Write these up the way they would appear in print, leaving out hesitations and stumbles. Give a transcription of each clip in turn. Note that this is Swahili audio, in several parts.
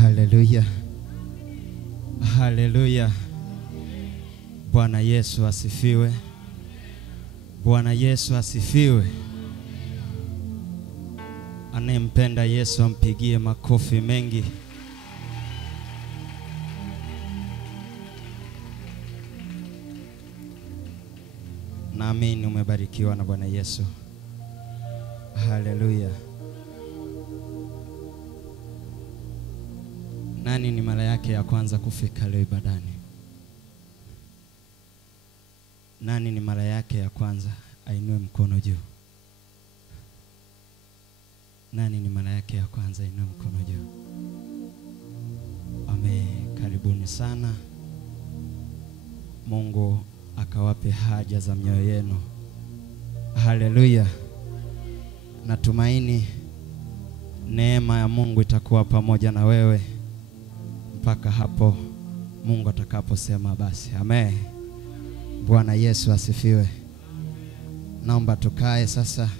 Haleluya. Haleluya. Bwana Yesu asifiwe. Bwana Yesu asifiwe. Anayempenda Yesu ampigie makofi mengi. Naamini umebarikiwa na Bwana Yesu. Haleluya. Nani ni mara yake ya kwanza kufika leo ibadani? Nani ni mara yake ya kwanza? Ainue mkono juu. Nani ni mara yake ya kwanza? Ainue mkono juu. Karibuni sana. Mungu akawape haja za mioyo yenu. Haleluya. Natumaini neema ya Mungu itakuwa pamoja na wewe mpaka hapo Mungu atakaposema basi. Amen. Bwana Yesu asifiwe. Naomba tukae sasa.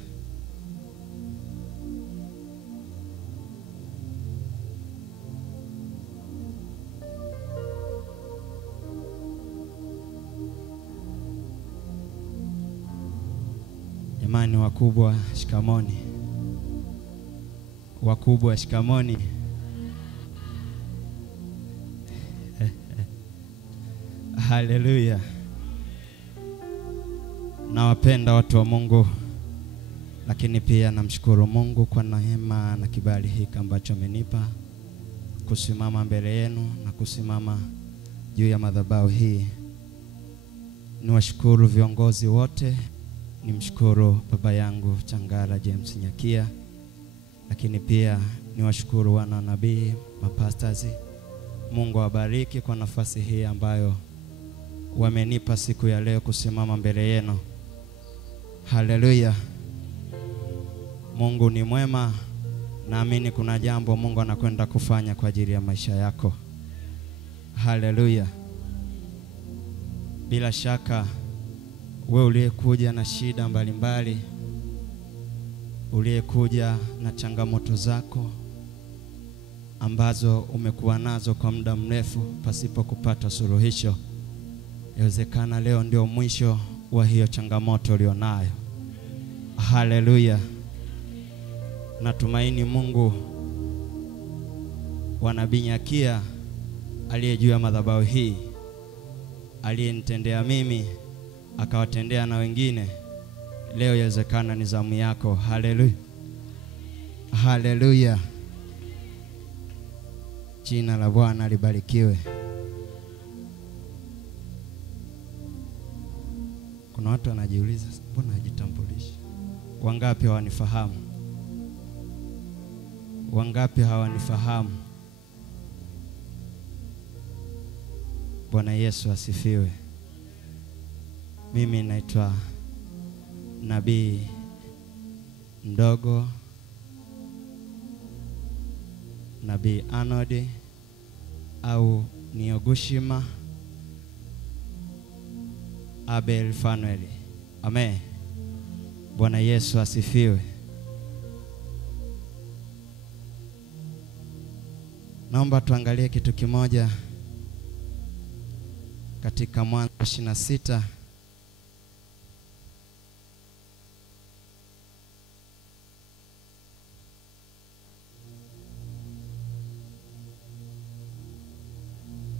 Jamani wakubwa, shikamoni. Wakubwa, shikamoni. Haleluya. Nawapenda watu wa Mungu, lakini pia namshukuru Mungu kwa neema na kibali hiki ambacho amenipa kusimama mbele yenu na kusimama juu ya madhabahu hii. Niwashukuru viongozi wote, nimshukuru baba yangu Changara James Nyakia, lakini pia niwashukuru wana nabii, mapastors. Mungu awabariki kwa nafasi hii ambayo wamenipa siku ya leo kusimama mbele yenu. Haleluya. Mungu ni mwema. Naamini kuna jambo Mungu anakwenda kufanya kwa ajili ya maisha yako. Haleluya. Bila shaka wewe uliyekuja na shida mbalimbali, uliyekuja na changamoto zako ambazo umekuwa nazo kwa muda mrefu pasipo kupata suluhisho, inawezekana leo ndio mwisho wa hiyo changamoto ulionayo. Haleluya. Natumaini Mungu wa nabii Nyakia aliye juu ya madhabahu hii, aliyenitendea mimi akawatendea na wengine, leo inawezekana ni zamu yako. Haleluya. Haleluya. Jina la Bwana libarikiwe. Kuna watu wanajiuliza, mbona hajitambulishi? Wangapi hawanifahamu? Wangapi hawanifahamu? Bwana Yesu asifiwe. Mimi naitwa Nabii mdogo, Nabii Arnold au Niogushima Abel Fanuel. Amen. Bwana Yesu asifiwe. Naomba tuangalie kitu kimoja katika Mwanzo 26.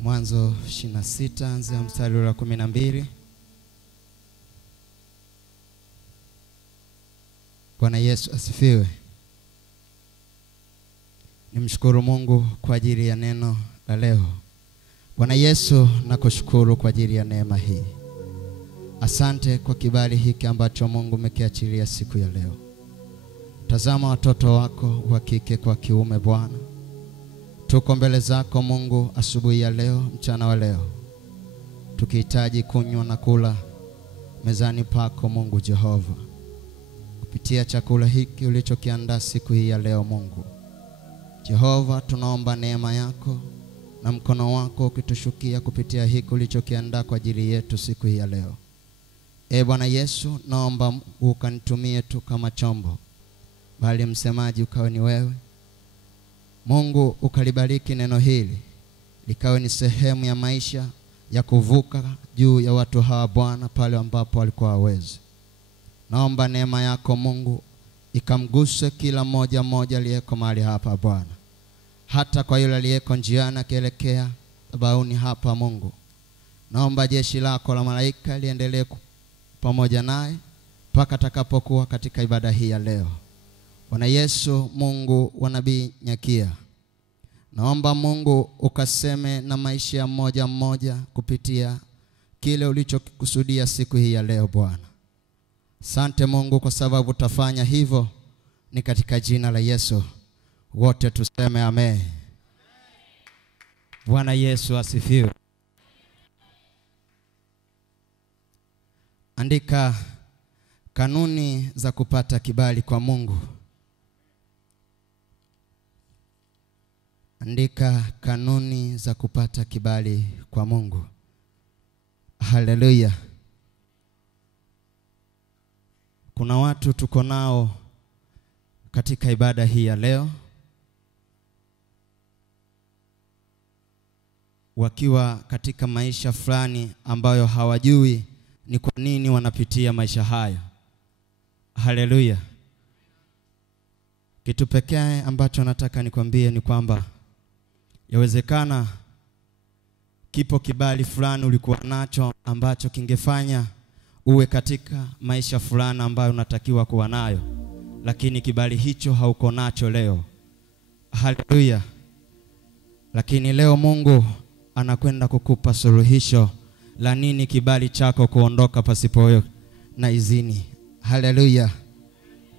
Mwanzo 26 anzia mstari wa 12. Bwana Yesu asifiwe. Nimshukuru Mungu kwa ajili ya neno la leo. Bwana Yesu, nakushukuru kwa ajili ya neema hii. Asante kwa kibali hiki ambacho Mungu umekiachilia siku ya leo. Tazama watoto wako wa kike kwa kiume Bwana. Tuko mbele zako Mungu asubuhi ya leo, mchana wa leo, tukihitaji kunywa na kula mezani pako Mungu Jehova, kupitia chakula hiki ulichokiandaa siku hii ya leo Mungu Jehova. Tunaomba neema yako na mkono wako ukitushukia kupitia hiki ulichokiandaa kwa ajili yetu siku hii ya leo. Bwana Yesu, naomba ukanitumie tu kama chombo, bali msemaji ukawe ni wewe. Mungu ukalibariki neno hili likawe ni sehemu ya maisha ya kuvuka juu ya watu hawa Bwana pale ambapo walikuwa hawezi. Naomba neema yako Mungu ikamguse kila mmoja aliyeko mahali hapa Bwana. Hata kwa yule aliyeko njiani akielekea bauni hapa Mungu. Naomba jeshi lako la malaika liendelee pamoja naye mpaka atakapokuwa katika ibada hii ya leo. Bwana Yesu Mungu wa Nabii Nyakia, naomba Mungu ukaseme na maisha ya mmoja kupitia kile ulichokikusudia siku hii ya leo Bwana. Asante Mungu kwa sababu utafanya hivyo, ni katika jina la Yesu. Wote tuseme amen. Bwana Yesu asifiwe. Andika kanuni za kupata kibali kwa Mungu. Andika kanuni za kupata kibali kwa Mungu. Haleluya. Kuna watu tuko nao katika ibada hii ya leo wakiwa katika maisha fulani ambayo hawajui ni kwa nini wanapitia maisha haya. Haleluya. Kitu pekee ambacho nataka nikwambie ni kwamba yawezekana kipo kibali fulani ulikuwa nacho ambacho kingefanya uwe katika maisha fulani ambayo unatakiwa kuwa nayo, lakini kibali hicho hauko nacho leo. Haleluya. Lakini leo Mungu anakwenda kukupa suluhisho la nini kibali chako kuondoka pasipo na izini. Haleluya.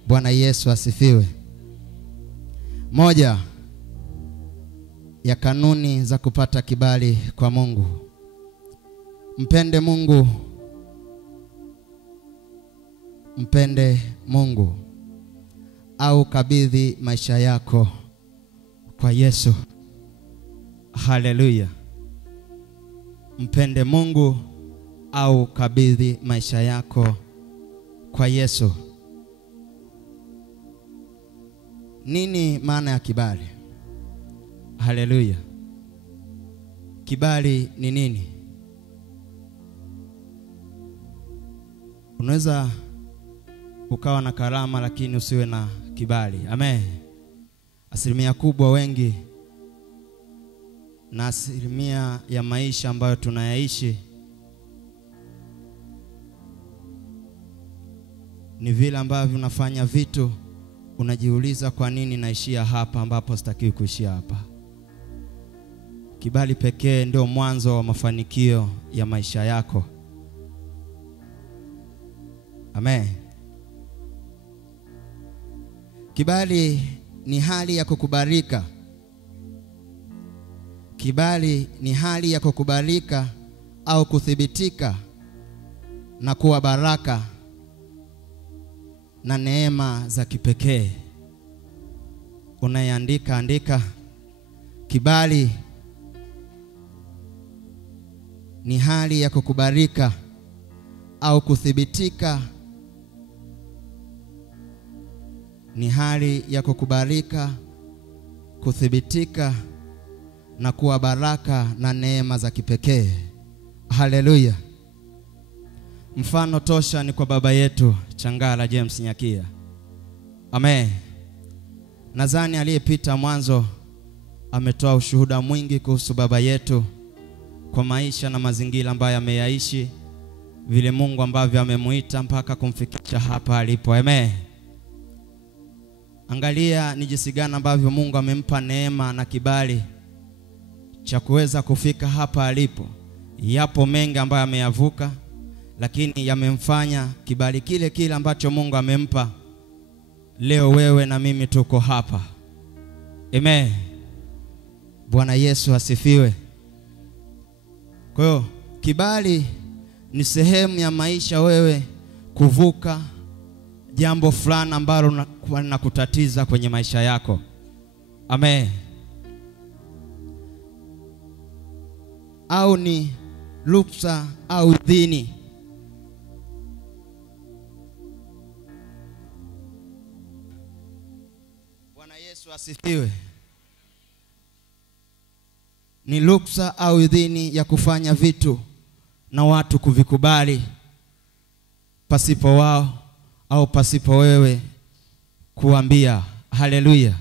Bwana Yesu asifiwe. Moja ya kanuni za kupata kibali kwa Mungu: mpende Mungu. Mpende Mungu au kabidhi maisha yako kwa Yesu. Haleluya. Mpende Mungu au kabidhi maisha yako kwa Yesu. Nini maana ya kibali? Haleluya. Kibali ni nini? Unaweza ukawa na karama lakini usiwe na kibali. Amen. Asilimia kubwa wengi na asilimia ya maisha ambayo tunayaishi ni vile ambavyo unafanya vitu unajiuliza kwa nini naishia hapa ambapo sitakiwi kuishia hapa. Kibali pekee ndio mwanzo wa mafanikio ya maisha yako. Amen. Kibali ni hali ya kukubalika. Kibali ni hali ya kukubalika au kuthibitika na kuwa baraka na neema za kipekee. Unaandika andika. Kibali ni hali ya kukubalika au kuthibitika. Ni hali ya kukubalika, kuthibitika na kuwa baraka na neema za kipekee. Haleluya. Mfano tosha ni kwa baba yetu Changala James Nyakia. Amen. Nadhani aliyepita mwanzo ametoa ushuhuda mwingi kuhusu baba yetu, kwa maisha na mazingira ambayo ameyaishi, vile Mungu ambavyo amemuita mpaka kumfikisha hapa alipo. Amen. Angalia ni jinsi gani ambavyo Mungu amempa neema na kibali cha kuweza kufika hapa alipo. Yapo mengi ambayo ameyavuka, lakini yamemfanya kibali kile ambacho Mungu amempa. Leo wewe na mimi tuko hapa. Amen. Bwana Yesu asifiwe. Kwa hiyo kibali ni sehemu ya maisha wewe kuvuka jambo fulani ambalo linakutatiza kwenye maisha yako. Amen. Au ni ruksa au idhini. Bwana Yesu asifiwe. ni ruksa au idhini ya kufanya vitu na watu kuvikubali pasipo wao au pasipo wewe kuambia. Haleluya.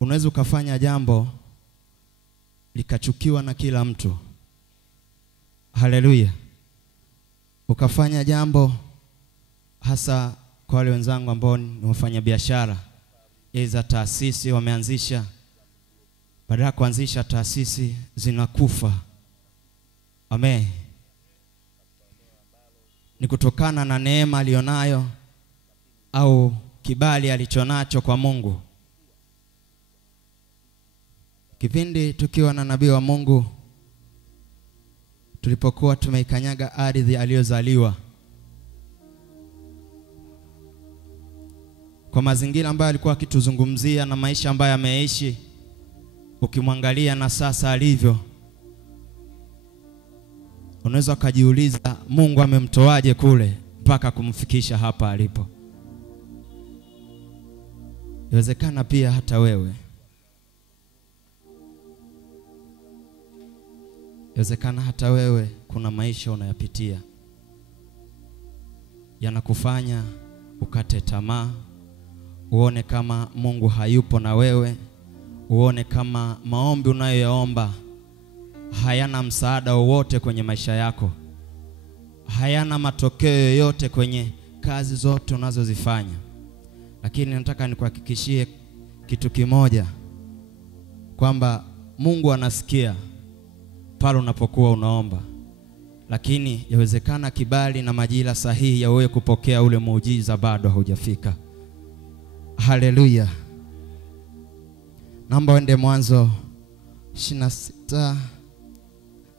Unaweza ukafanya jambo likachukiwa na kila mtu. Haleluya. Ukafanya jambo, hasa kwa wale wenzangu ambao ni wafanya biashara, za taasisi wameanzisha, baada ya kuanzisha taasisi zinakufa. Amen. Ni kutokana na neema alionayo au kibali alichonacho kwa Mungu. Kipindi tukiwa na nabii wa Mungu, tulipokuwa tumeikanyaga ardhi aliyozaliwa, kwa mazingira ambayo alikuwa akituzungumzia na maisha ambayo ameishi, ukimwangalia na sasa alivyo, unaweza kujiuliza Mungu amemtoaje kule mpaka kumfikisha hapa alipo. Inawezekana pia hata wewe. Inawezekana hata wewe kuna maisha unayapitia yanakufanya ukate tamaa, uone kama Mungu hayupo na wewe, uone kama maombi unayoyaomba hayana msaada wowote kwenye maisha yako, hayana matokeo yoyote kwenye kazi zote unazozifanya. Lakini nataka nikuhakikishie kitu kimoja, kwamba Mungu anasikia pale unapokuwa unaomba. Lakini yawezekana kibali na majira sahihi ya wewe kupokea ule muujiza bado haujafika. Haleluya. Naomba uende Mwanzo 26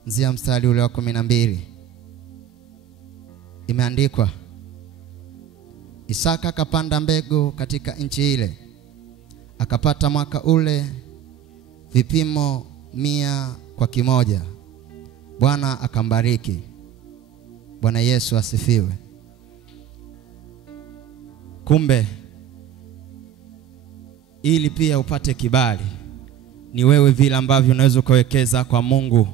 nzia mstari ule wa 12. Imeandikwa, Isaka akapanda mbegu katika nchi ile, akapata mwaka ule vipimo 100 kwa kimoja. Bwana akambariki. Bwana Yesu asifiwe. Kumbe ili pia upate kibali, ni wewe vile ambavyo unaweza kuwekeza kwa Mungu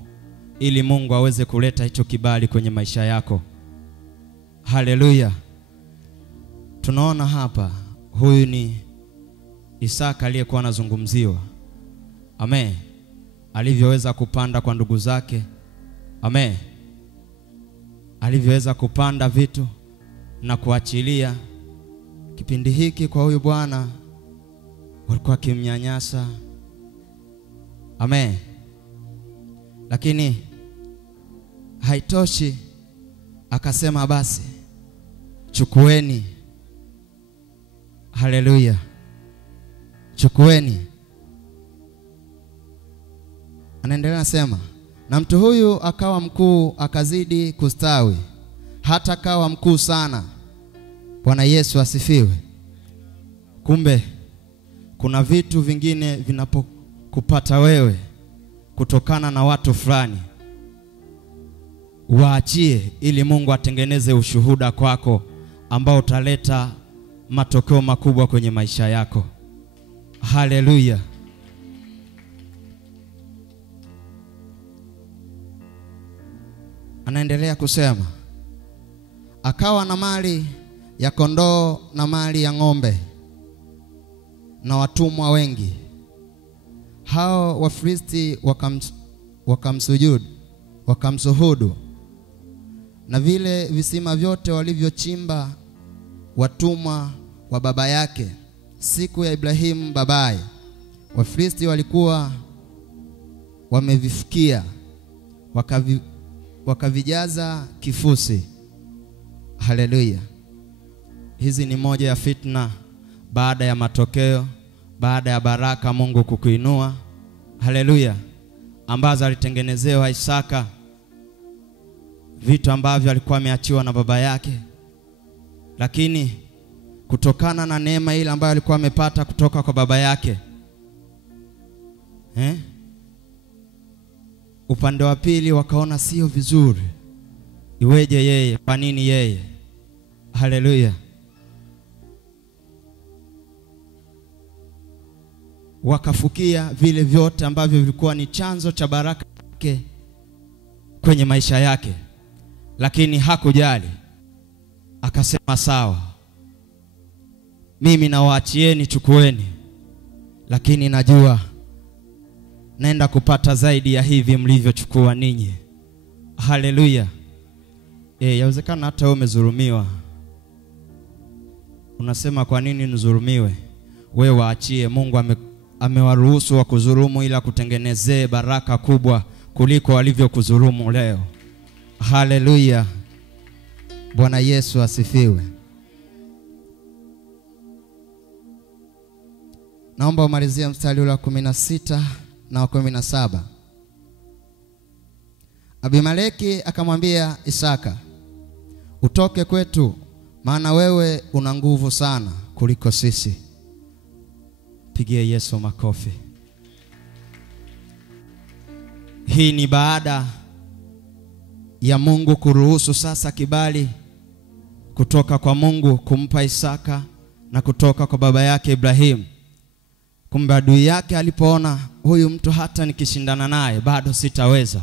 ili Mungu aweze kuleta hicho kibali kwenye maisha yako. Haleluya. Tunaona hapa huyu ni Isaka aliyekuwa anazungumziwa. Amen. Alivyoweza kupanda kwa ndugu zake. Amen. Alivyoweza kupanda vitu na kuachilia. Kipindi hiki kwa huyu bwana walikuwa kimnyanyasa. Amen. Lakini haitoshi, akasema basi chukueni. Haleluya. Chukueni. Anaendelea nasema, na mtu huyu akawa mkuu, akazidi kustawi, hata akawa mkuu sana. Bwana Yesu asifiwe. Kumbe kuna vitu vingine vinapokupata wewe kutokana na watu fulani, waachie ili Mungu atengeneze ushuhuda kwako ambao utaleta matokeo makubwa kwenye maisha yako. Haleluya. Anaendelea kusema, akawa na mali ya kondoo na mali ya ng'ombe na watumwa wengi. Hao Wafilisti wakamsujudu, na vile visima vyote walivyochimba watumwa wa baba yake siku ya Ibrahimu babaye, Wafilisti walikuwa wamevifikia, wakavijaza kifusi. Haleluya. Hizi ni moja ya fitna baada ya matokeo, baada ya baraka Mungu kukuinua. Haleluya. Ambazo alitengenezewa Isaka, vitu ambavyo alikuwa ameachiwa na baba yake. Lakini kutokana na neema ile ambayo alikuwa amepata kutoka kwa baba yake, upande wa pili wakaona sio vizuri. Iweje yeye? Kwa nini yeye? Haleluya. wakafukia vile vyote ambavyo vilikuwa ni chanzo cha baraka yake kwenye maisha yake, lakini hakujali. Akasema sawa, mimi nawaachieni, chukueni, lakini najua naenda kupata zaidi ya hivi mlivyochukua ninyi. Haleluya. Yawezekana hata wewe umezulumiwa. Unasema kwa nini nizulumiwe? Wewe waachie. Mungu amewaruhusu wa kudhulumu ila kutengenezee baraka kubwa kuliko walivyokudhulumu leo. Haleluya. Bwana Yesu asifiwe. Naomba umalizie mstari wa 16 na 17. Abimeleki akamwambia Isaka, utoke kwetu, maana wewe una nguvu sana kuliko sisi. Pigie Yesu makofi. Hii ni baada ya Mungu kuruhusu sasa kibali kutoka kwa Mungu kumpa Isaka na kutoka kwa baba yake Ibrahim. Kumbe adui yake alipoona huyu mtu hata nikishindana naye bado sitaweza.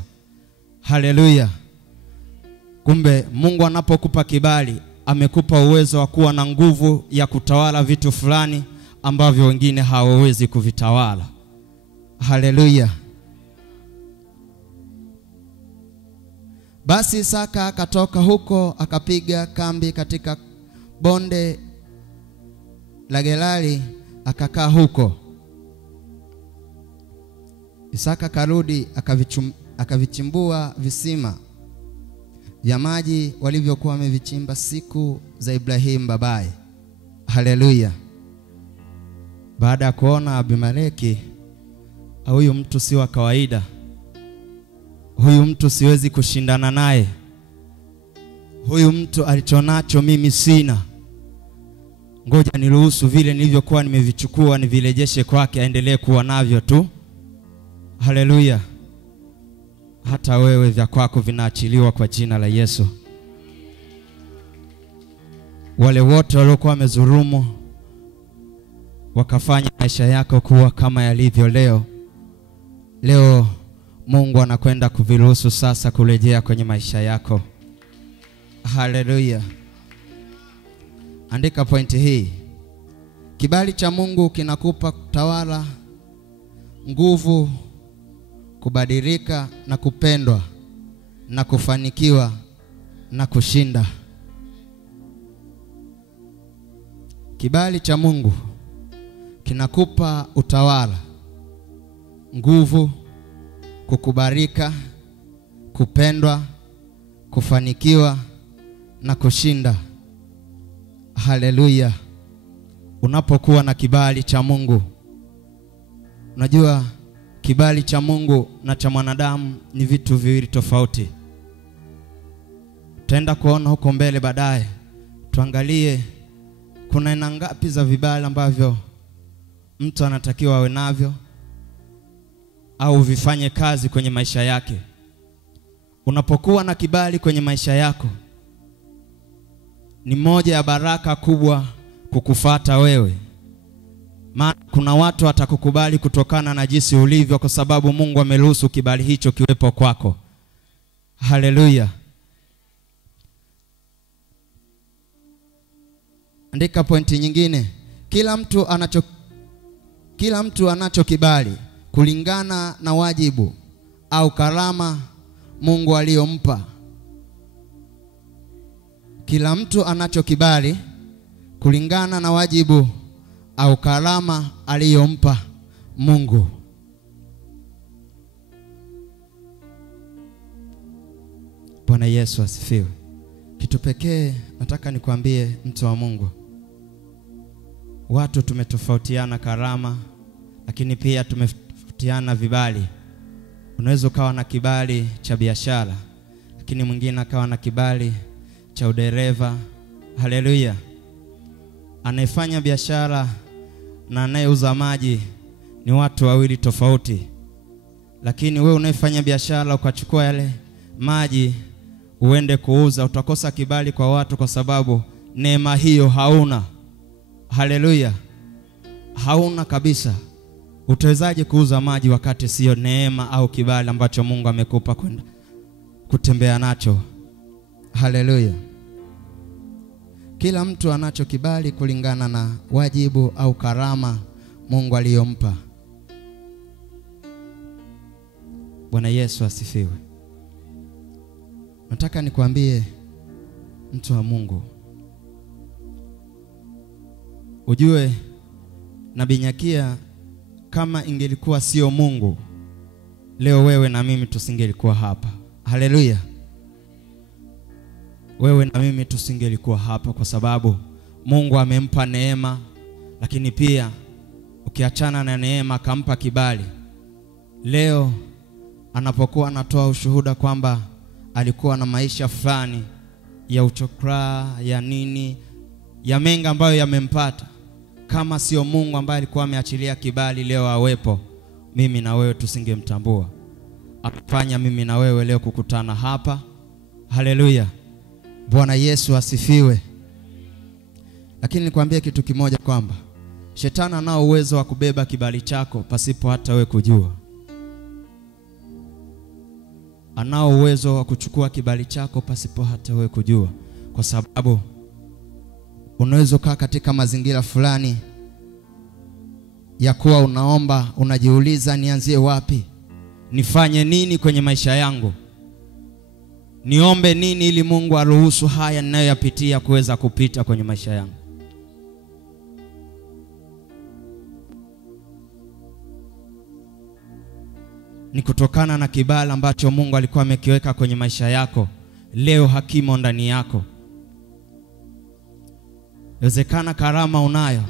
Haleluya. Kumbe Mungu anapokupa kibali amekupa uwezo wa kuwa na nguvu ya kutawala vitu fulani ambavyo wengine hawawezi kuvitawala. Haleluya. Basi Isaka akatoka huko akapiga kambi katika bonde la Gerari akakaa huko. Isaka karudi akavichimbua visima vya maji walivyokuwa wamevichimba siku za Ibrahim babaye. Haleluya. Baada ya kuona Abimeleki, huyu mtu si wa kawaida, huyu mtu siwezi kushindana naye, huyu mtu alichonacho mimi sina, ngoja niruhusu vile nilivyokuwa nimevichukua nivirejeshe kwake aendelee kuwa navyo tu. Haleluya. Hata wewe vya kwako vinaachiliwa kwa jina la Yesu. Wale wote waliokuwa wamedhulumu wakafanya maisha yako kuwa kama yalivyo leo Mungu anakwenda kuviruhusu sasa kurejea kwenye maisha yako. Haleluya. Andika pointi hii. Kibali cha Mungu kinakupa tawala, nguvu, kubadilika na kupendwa na kufanikiwa na kushinda. Kibali cha Mungu kinakupa utawala, nguvu, kukubarika, kupendwa, kufanikiwa na kushinda. Haleluya. Unapokuwa na kibali cha Mungu, unajua kibali cha Mungu na cha mwanadamu ni vitu viwili tofauti. Tutaenda kuona huko mbele baadaye. Tuangalie kuna aina ngapi za vibali ambavyo mtu anatakiwa awe navyo au vifanye kazi kwenye maisha yake. Unapokuwa na kibali kwenye maisha yako, ni moja ya baraka kubwa kukufuata wewe. Maana kuna watu watakukubali kutokana na jinsi ulivyo, kwa sababu Mungu ameruhusu kibali hicho kiwepo kwako. Haleluya. Andika pointi nyingine. Kila mtu anacho kibali kulingana na wajibu au karama Mungu aliyompa. Kila mtu anacho kibali kulingana na wajibu au karama aliyompa Mungu. Bwana Yesu asifiwe. Kitu pekee nataka nikwambie, mtu wa Mungu, watu tumetofautiana karama, lakini pia tumetofautiana vibali. Unaweza ukawa na kibali cha biashara, lakini mwingine akawa na kibali cha udereva. Haleluya. Anayefanya biashara na anayeuza maji ni watu wawili tofauti. Lakini wewe unayefanya biashara ukachukua yale maji uende kuuza, utakosa kibali kwa watu kwa sababu neema hiyo hauna. Haleluya. Hauna kabisa. Utawezaje kuuza maji wakati sio neema au kibali ambacho Mungu amekupa kwenda kutembea nacho? Haleluya. Kila mtu anacho kibali kulingana na wajibu au karama Mungu aliyompa. Bwana Yesu asifiwe. Nataka nikwambie mtu wa Mungu, ujue Nabii Nyakia kama ingelikuwa sio Mungu, leo wewe na mimi tusingelikuwa hapa. Haleluya. Wewe na mimi tusingelikuwa hapa kwa sababu Mungu amempa neema, lakini pia ukiachana na neema akampa kibali. Leo anapokuwa anatoa ushuhuda kwamba alikuwa na maisha fulani ya uchokra, ya nini, ya mengi ambayo yamempata, kama sio Mungu ambaye alikuwa ameachilia kibali leo awepo, mimi na wewe tusingemtambua. Akafanya mimi na wewe leo kukutana hapa. Haleluya. Bwana Yesu asifiwe. Lakini nikwambie kitu kimoja kwamba Shetani anao uwezo wa kubeba kibali chako pasipo hata wewe kujua. Anao uwezo wa kuchukua kibali chako pasipo hata wewe kujua, kwa sababu unaweza kaa katika mazingira fulani ya kuwa unaomba, unajiuliza nianzie wapi? Nifanye nini kwenye maisha yangu? Niombe nini ili Mungu aruhusu haya ninayoyapitia kuweza kupita kwenye maisha yangu? Ni kutokana na kibali ambacho Mungu alikuwa amekiweka kwenye maisha yako, leo hakimo ndani yako. Inawezekana karama unayo,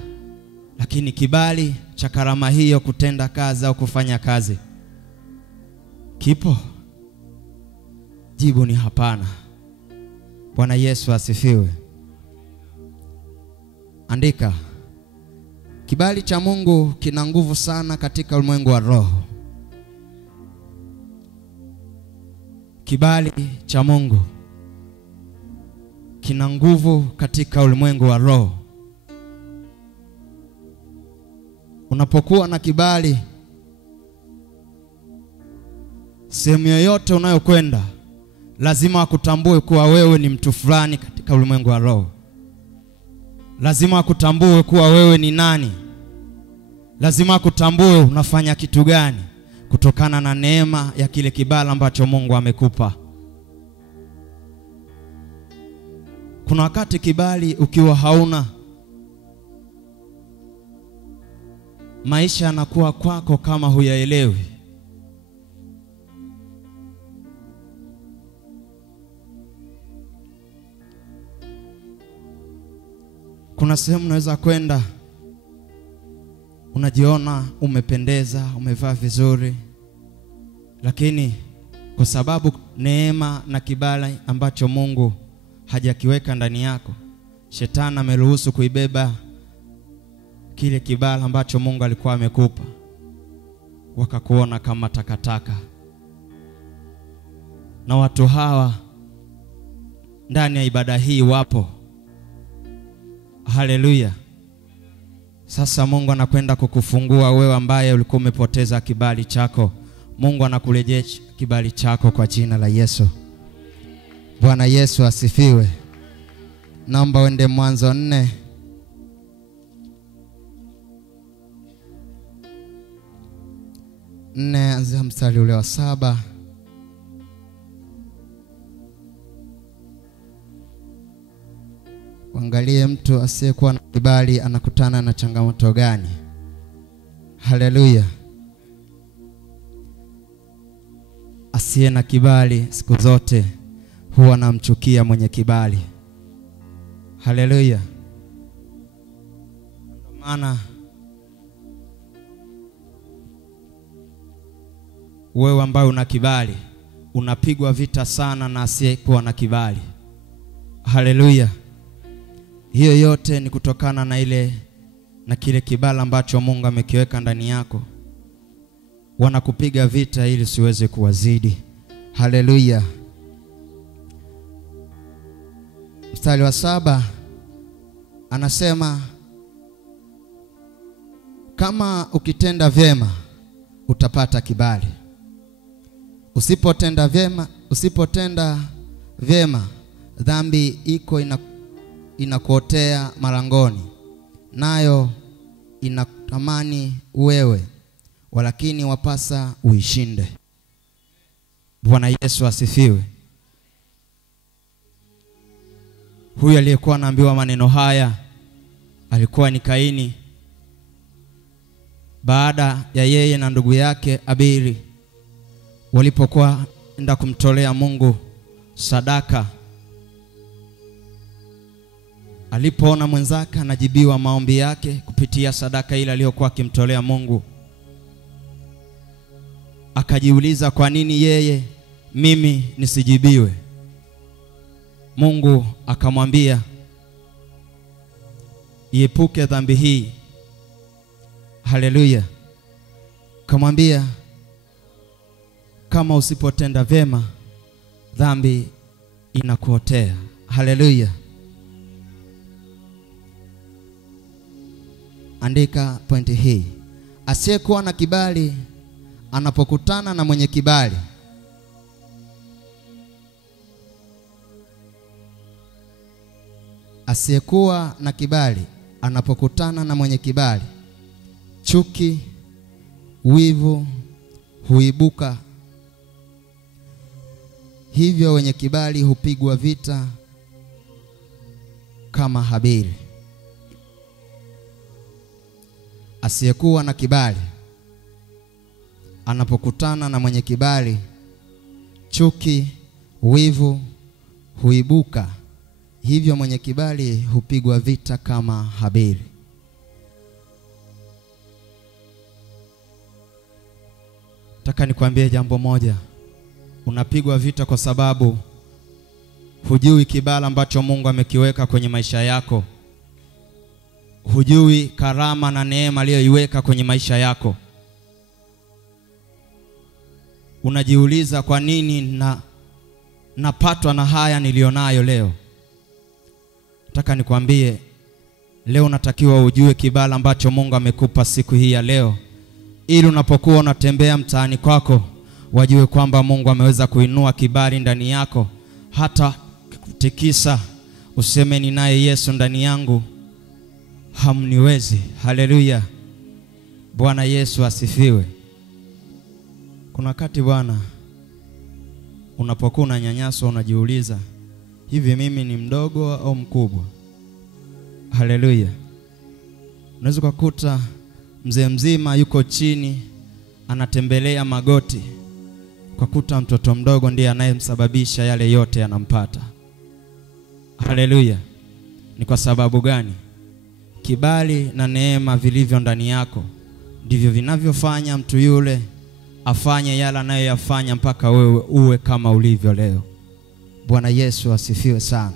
lakini kibali cha karama hiyo kutenda kazi au kufanya kazi kipo? Jibu ni hapana. Bwana Yesu asifiwe. Andika, kibali cha Mungu kina nguvu sana katika ulimwengu wa roho. Kibali cha Mungu kina nguvu katika ulimwengu wa roho. Unapokuwa na kibali, sehemu yoyote unayokwenda lazima akutambue kuwa wewe ni mtu fulani katika ulimwengu wa roho. Lazima akutambue kuwa wewe ni nani. Lazima akutambue unafanya kitu gani kutokana na neema ya kile kibali ambacho Mungu amekupa. Kuna wakati kibali ukiwa hauna, maisha yanakuwa kwako kama huyaelewi. Kuna sehemu unaweza kwenda, unajiona umependeza, umevaa vizuri, lakini kwa sababu neema na kibali ambacho Mungu hajakiweka ndani yako, Shetani ameruhusu kuibeba kile kibali ambacho Mungu alikuwa amekupa, wakakuona kama takataka. Na watu hawa ndani ya ibada hii wapo. Haleluya. Sasa Mungu anakwenda kukufungua wewe ambaye ulikuwa umepoteza kibali chako. Mungu anakurejesha kibali chako kwa jina la Yesu. Bwana Yesu asifiwe. Naomba uende Mwanzo 4. Anzia mstari ule wa 7. Angalie mtu asiyekuwa na kibali anakutana na changamoto gani. Haleluya. Asiye na kibali siku zote huwa anamchukia mwenye kibali. Haleluya. Ndio maana wewe ambaye una kibali unapigwa vita sana na asiyekuwa na kibali. Haleluya. Hiyo yote ni kutokana na kile kibali ambacho Mungu amekiweka ndani yako. Wanakupiga vita ili siweze kuwazidi. Haleluya. Mstari wa 7 anasema, Kama ukitenda vyema utapata kibali. Usipotenda vyema dhambi iko inakuotea malangoni, nayo inatamani wewe, walakini wapasa uishinde. Bwana Yesu asifiwe. Huyu aliyekuwa anaambiwa maneno haya alikuwa ni Kaini, baada ya yeye na ndugu yake Abili walipokuwa enda kumtolea Mungu sadaka. Alipoona mwenzake anajibiwa maombi yake kupitia sadaka ile aliyokuwa akimtolea Mungu, akajiuliza, kwa nini yeye mimi nisijibiwe? Mungu akamwambia, iepuke dhambi hii. Haleluya. Akamwambia, kama usipotenda vyema dhambi inakuotea. Haleluya. Andika pointi hii. Asiyekuwa na kibali anapokutana na mwenye kibali, asiyekuwa na kibali anapokutana na mwenye kibali, chuki, wivu huibuka. Hivyo wenye kibali hupigwa vita kama Habili. Asiyekuwa na kibali anapokutana na mwenye kibali, chuki, wivu huibuka. Hivyo mwenye kibali hupigwa vita kama Habili. Nataka nikwambie jambo moja. Unapigwa vita kwa sababu hujui kibali ambacho Mungu amekiweka kwenye maisha yako. Hujui karama na neema aliyoiweka kwenye maisha yako. Unajiuliza, kwa nini napatwa na haya nilionayo leo? Nataka nikwambie leo unatakiwa ujue kibali ambacho Mungu amekupa siku hii ya leo, ili unapokuwa unatembea mtaani kwako wajue kwamba Mungu ameweza kuinua kibali ndani yako, hata kutikisa useme ni naye Yesu ndani yangu, hamniwezi. Haleluya. Bwana Yesu asifiwe. Kuna wakati Bwana unapokuwa unanyanyaswa unajiuliza, hivi mimi ni mdogo au mkubwa? Haleluya. Unaweza kukuta mzee mzima yuko chini anatembelea magoti, kwa kuta mtoto mdogo ndiye anayemsababisha yale yote yanampata. Haleluya. Ni kwa sababu gani? Kibali na neema vilivyo ndani yako ndivyo vinavyofanya mtu yule afanye yale anayoyafanya mpaka wewe uwe kama ulivyo leo. Bwana Yesu asifiwe sana.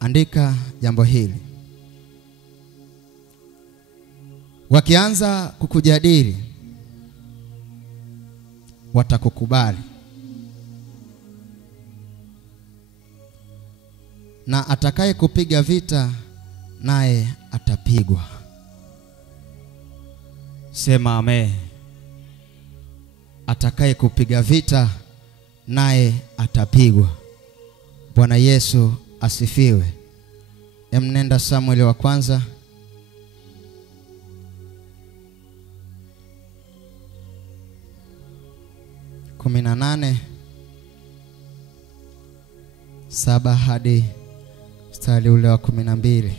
Andika jambo hili. Wakianza kukujadili watakukubali, na atakaye kupiga vita naye atapigwa. Sema amen. Atakaye kupiga vita naye atapigwa. Bwana Yesu asifiwe. Nenda Samueli wa kwanza 18:7 hadi mstari ule wa 12.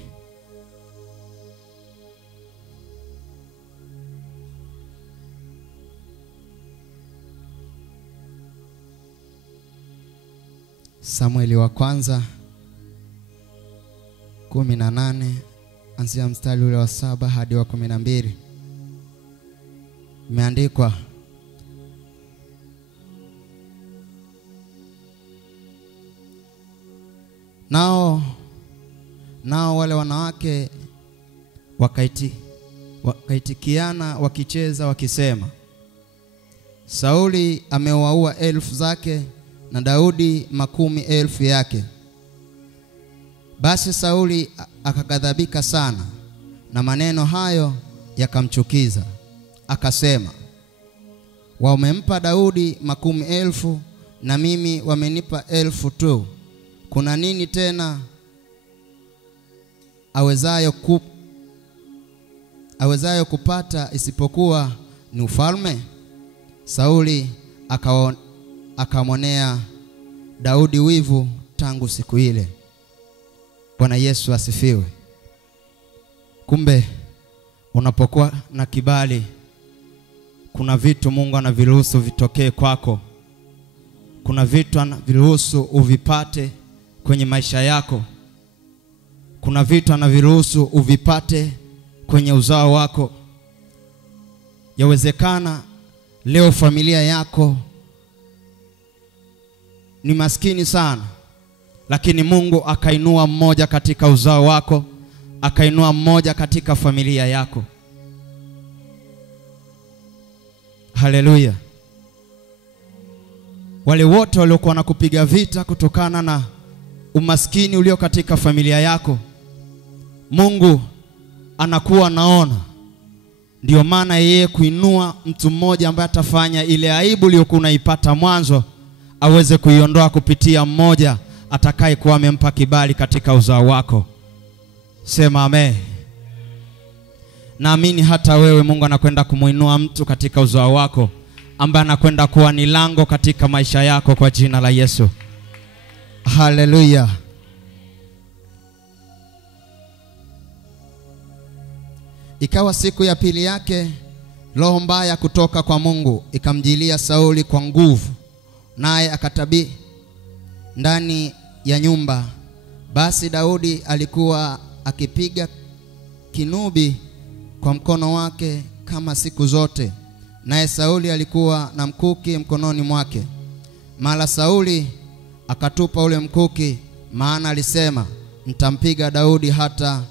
Samueli wa kwanza 18 anzia mstari ule wa 7 hadi wa 12. Imeandikwa, nao wale wanawake wakaitikiana wakicheza wakisema, Sauli amewaua 1000 zake na Daudi 10,000 yake. Basi Sauli akaghadhabika sana, na maneno hayo yakamchukiza. Akasema, wamempa Daudi 10,000 na mimi wamenipa 1,000 tu. Kuna nini tena awezayo kupata isipokuwa ni ufalme? Sauli akamwonea Daudi wivu tangu siku ile. Bwana Yesu asifiwe. Kumbe unapokuwa na kibali, kuna vitu Mungu anaviruhusu vitokee kwako. Kuna vitu anaviruhusu uvipate kwenye maisha yako. Kuna vitu anaviruhusu uvipate kwenye uzao wako. Yawezekana leo familia yako ni maskini sana, lakini Mungu akainua mmoja katika uzao wako, akainua mmoja katika familia yako. Haleluya. Wale wote waliokuwa wanakupiga vita kutokana na umaskini ulio katika familia yako, Mungu anakuwa naona. Ndio maana yeye kuinua mtu mmoja ambaye atafanya ile aibu iliyokuwa unaipata mwanzo aweze kuiondoa kupitia mmoja atakaye kuwa amempa kibali katika uzao wako. Sema amen. Naamini hata wewe Mungu anakwenda kumuinua mtu katika uzao wako ambaye anakwenda kuwa ni lango katika maisha yako kwa jina la Yesu. Haleluya. Ikawa siku ya pili yake, roho mbaya kutoka kwa Mungu ikamjilia Sauli kwa nguvu, naye akatabii ndani ya nyumba. Basi Daudi alikuwa akipiga kinubi kwa mkono wake kama siku zote, naye Sauli alikuwa na mkuki mkononi mwake. Mara Sauli akatupa ule mkuki, maana alisema, nitampiga Daudi hata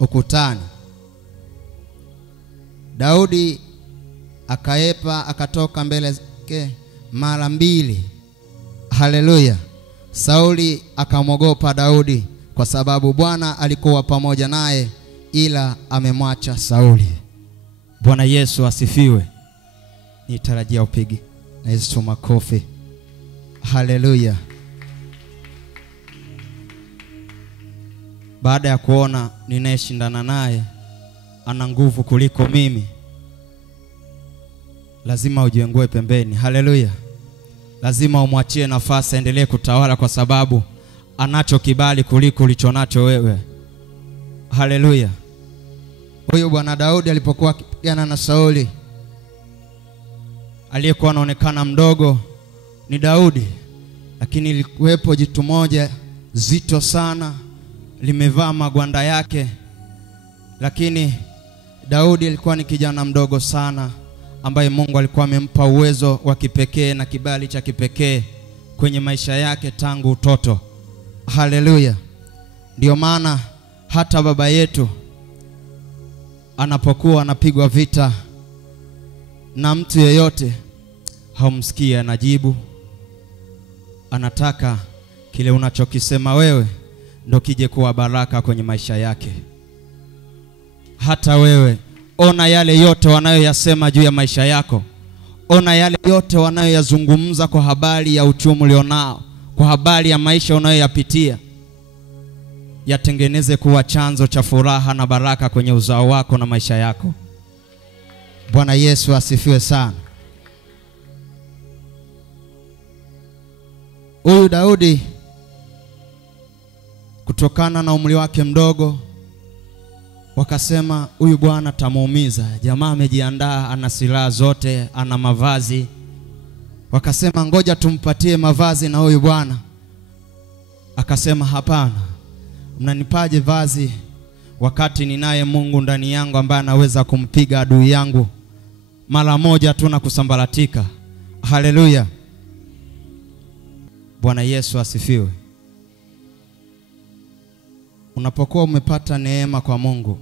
ukutani. Daudi akaepa, akatoka mbele zake mara 2. Haleluya. Sauli akamwogopa Daudi kwa sababu Bwana alikuwa pamoja naye, ila amemwacha Sauli. Bwana Yesu asifiwe. Nitarajia upigi na Yesu makofi. Haleluya. Baada ya kuona ninayeshindana naye ana nguvu kuliko mimi, lazima ujiengue pembeni. Haleluya. Lazima umwachie nafasi endelee kutawala, kwa sababu anacho kibali kuliko ulichonacho wewe. Haleluya. Huyo bwana Daudi alipokuwa akipigana na Sauli, aliyekuwa anaonekana mdogo ni Daudi, lakini ilikuwepo jitu moja zito sana limevaa magwanda yake. Lakini Daudi alikuwa ni kijana mdogo sana ambaye Mungu alikuwa amempa uwezo wa kipekee na kibali cha kipekee kwenye maisha yake tangu utoto. Haleluya. Ndio maana hata baba yetu anapokuwa anapigwa vita na mtu yeyote, haumsikia anajibu. Anataka kile unachokisema wewe ndo kije kuwa baraka kwenye maisha yake. Hata wewe ona yale yote wanayoyasema juu ya maisha yako. Ona yale yote wanayoyazungumza kwa habari ya uchumi ulionao, kwa habari ya maisha unayoyapitia. Yatengeneze kuwa chanzo cha furaha na baraka kwenye uzao wako na maisha yako. Bwana Yesu asifiwe sana. Huyu Daudi, kutokana na umri wake mdogo, wakasema huyu bwana tamuumiza. Jamaa amejiandaa, ana silaha zote, ana mavazi. Wakasema ngoja tumpatie mavazi na huyu bwana. Akasema hapana, mnanipaje vazi wakati ninaye Mungu ndani yangu ambaye anaweza kumpiga adui yangu mara moja tu na kusambaratika. Haleluya. Bwana Yesu asifiwe. Unapokuwa umepata neema kwa Mungu,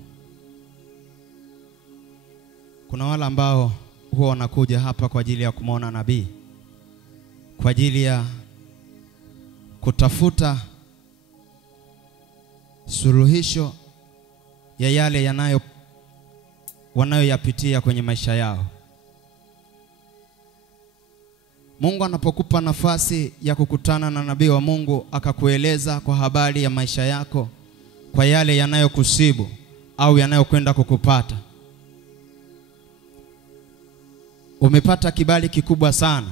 kuna wale ambao huwa wanakuja hapa kwa ajili ya kumwona nabii, kwa ajili ya kutafuta suluhisho ya yale wanayoyapitia kwenye maisha yao. Mungu anapokupa nafasi ya kukutana na nabii wa Mungu akakueleza kwa habari ya maisha yako, kwa yale yanayokusibu au yanayokwenda kukupata, umepata kibali kikubwa sana.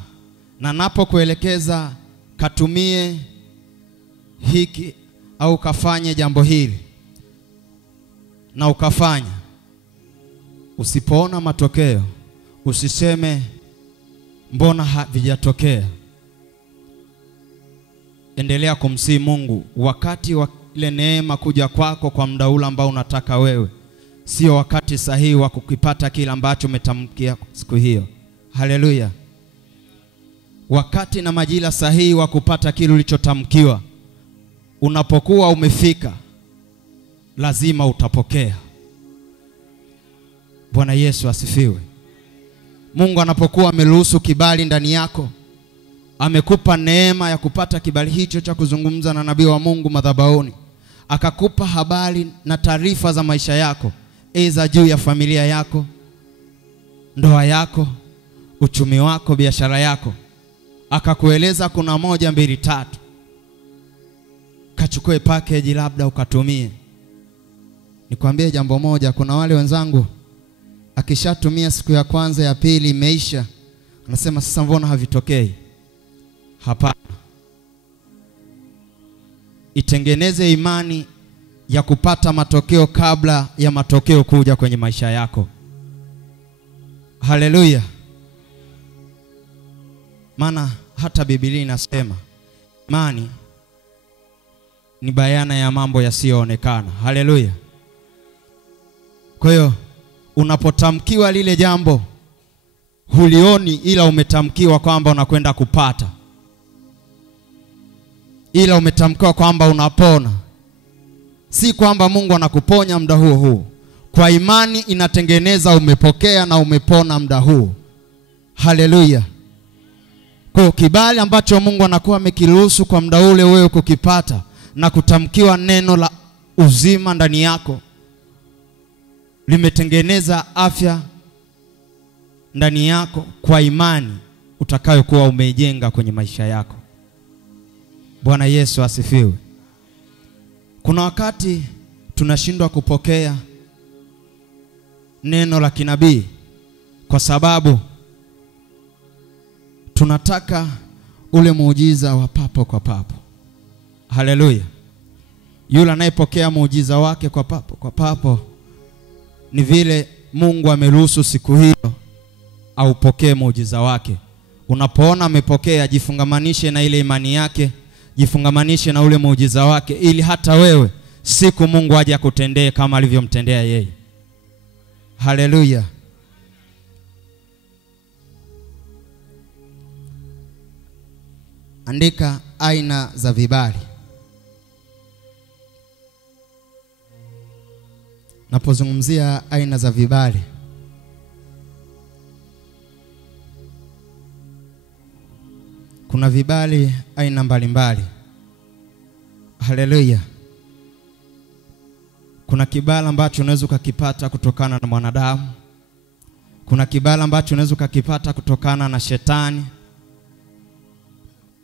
Na napokuelekeza katumie hiki au kafanye jambo hili na ukafanya, usipoona matokeo usiseme mbona havijatokea. Endelea kumsihi Mungu wakati wa ile neema kuja kwako kwa muda ule ambao unataka wewe. Sio wakati sahihi wa kukipata kile ambacho umetamkia siku hiyo. Haleluya. Wakati na majira sahihi wa kupata kile ulichotamkiwa unapokuwa umefika, lazima utapokea. Bwana Yesu asifiwe. Mungu anapokuwa ameruhusu kibali ndani yako, amekupa neema ya kupata kibali hicho cha kuzungumza na nabii wa Mungu madhabahuni, akakupa habari na taarifa za maisha yako, aidha juu ya familia yako, ndoa yako, uchumi wako, biashara yako, akakueleza kuna 1 2 3, kachukue package labda ukatumie. Nikwambie jambo moja, kuna wale wenzangu akishatumia siku ya kwanza ya pili imeisha, anasema sasa mbona havitokei? Hapana. Itengeneze imani ya kupata matokeo kabla ya matokeo kuja kwenye maisha yako. Haleluya. Maana hata Biblia inasema imani ni bayana ya mambo yasiyoonekana. Haleluya. Kwa hiyo unapotamkiwa lile jambo hulioni, ila umetamkiwa kwamba unakwenda kupata, ila umetamkiwa kwamba unapona. Si kwamba Mungu anakuponya muda huo. Kwa imani inatengeneza umepokea na umepona muda huo. Haleluya. Kwa kibali ambacho Mungu anakuwa amekiruhusu kwa muda ule wewe kukipata na kutamkiwa neno la uzima ndani yako, limetengeneza afya ndani yako kwa imani utakayokuwa umeijenga kwenye maisha yako. Bwana Yesu asifiwe. Kuna wakati tunashindwa kupokea neno la kinabii kwa sababu tunataka ule muujiza wa papo kwa papo. Haleluya. Yule anayepokea muujiza wake kwa papo kwa papo ni vile Mungu ameruhusu siku hiyo aupokee muujiza wake. Unapoona amepokea, jifungamanishe na ile imani yake, jifungamanishe na ule muujiza wake, ili hata wewe siku Mungu aje akutendee kama alivyomtendea yeye. Haleluya. Andika aina za vibali. Napozungumzia aina za vibali, kuna vibali aina mbalimbali. Haleluya. Kuna kibali ambacho unaweza kukipata kutokana na mwanadamu. Kuna kibali ambacho unaweza kukipata kutokana na shetani.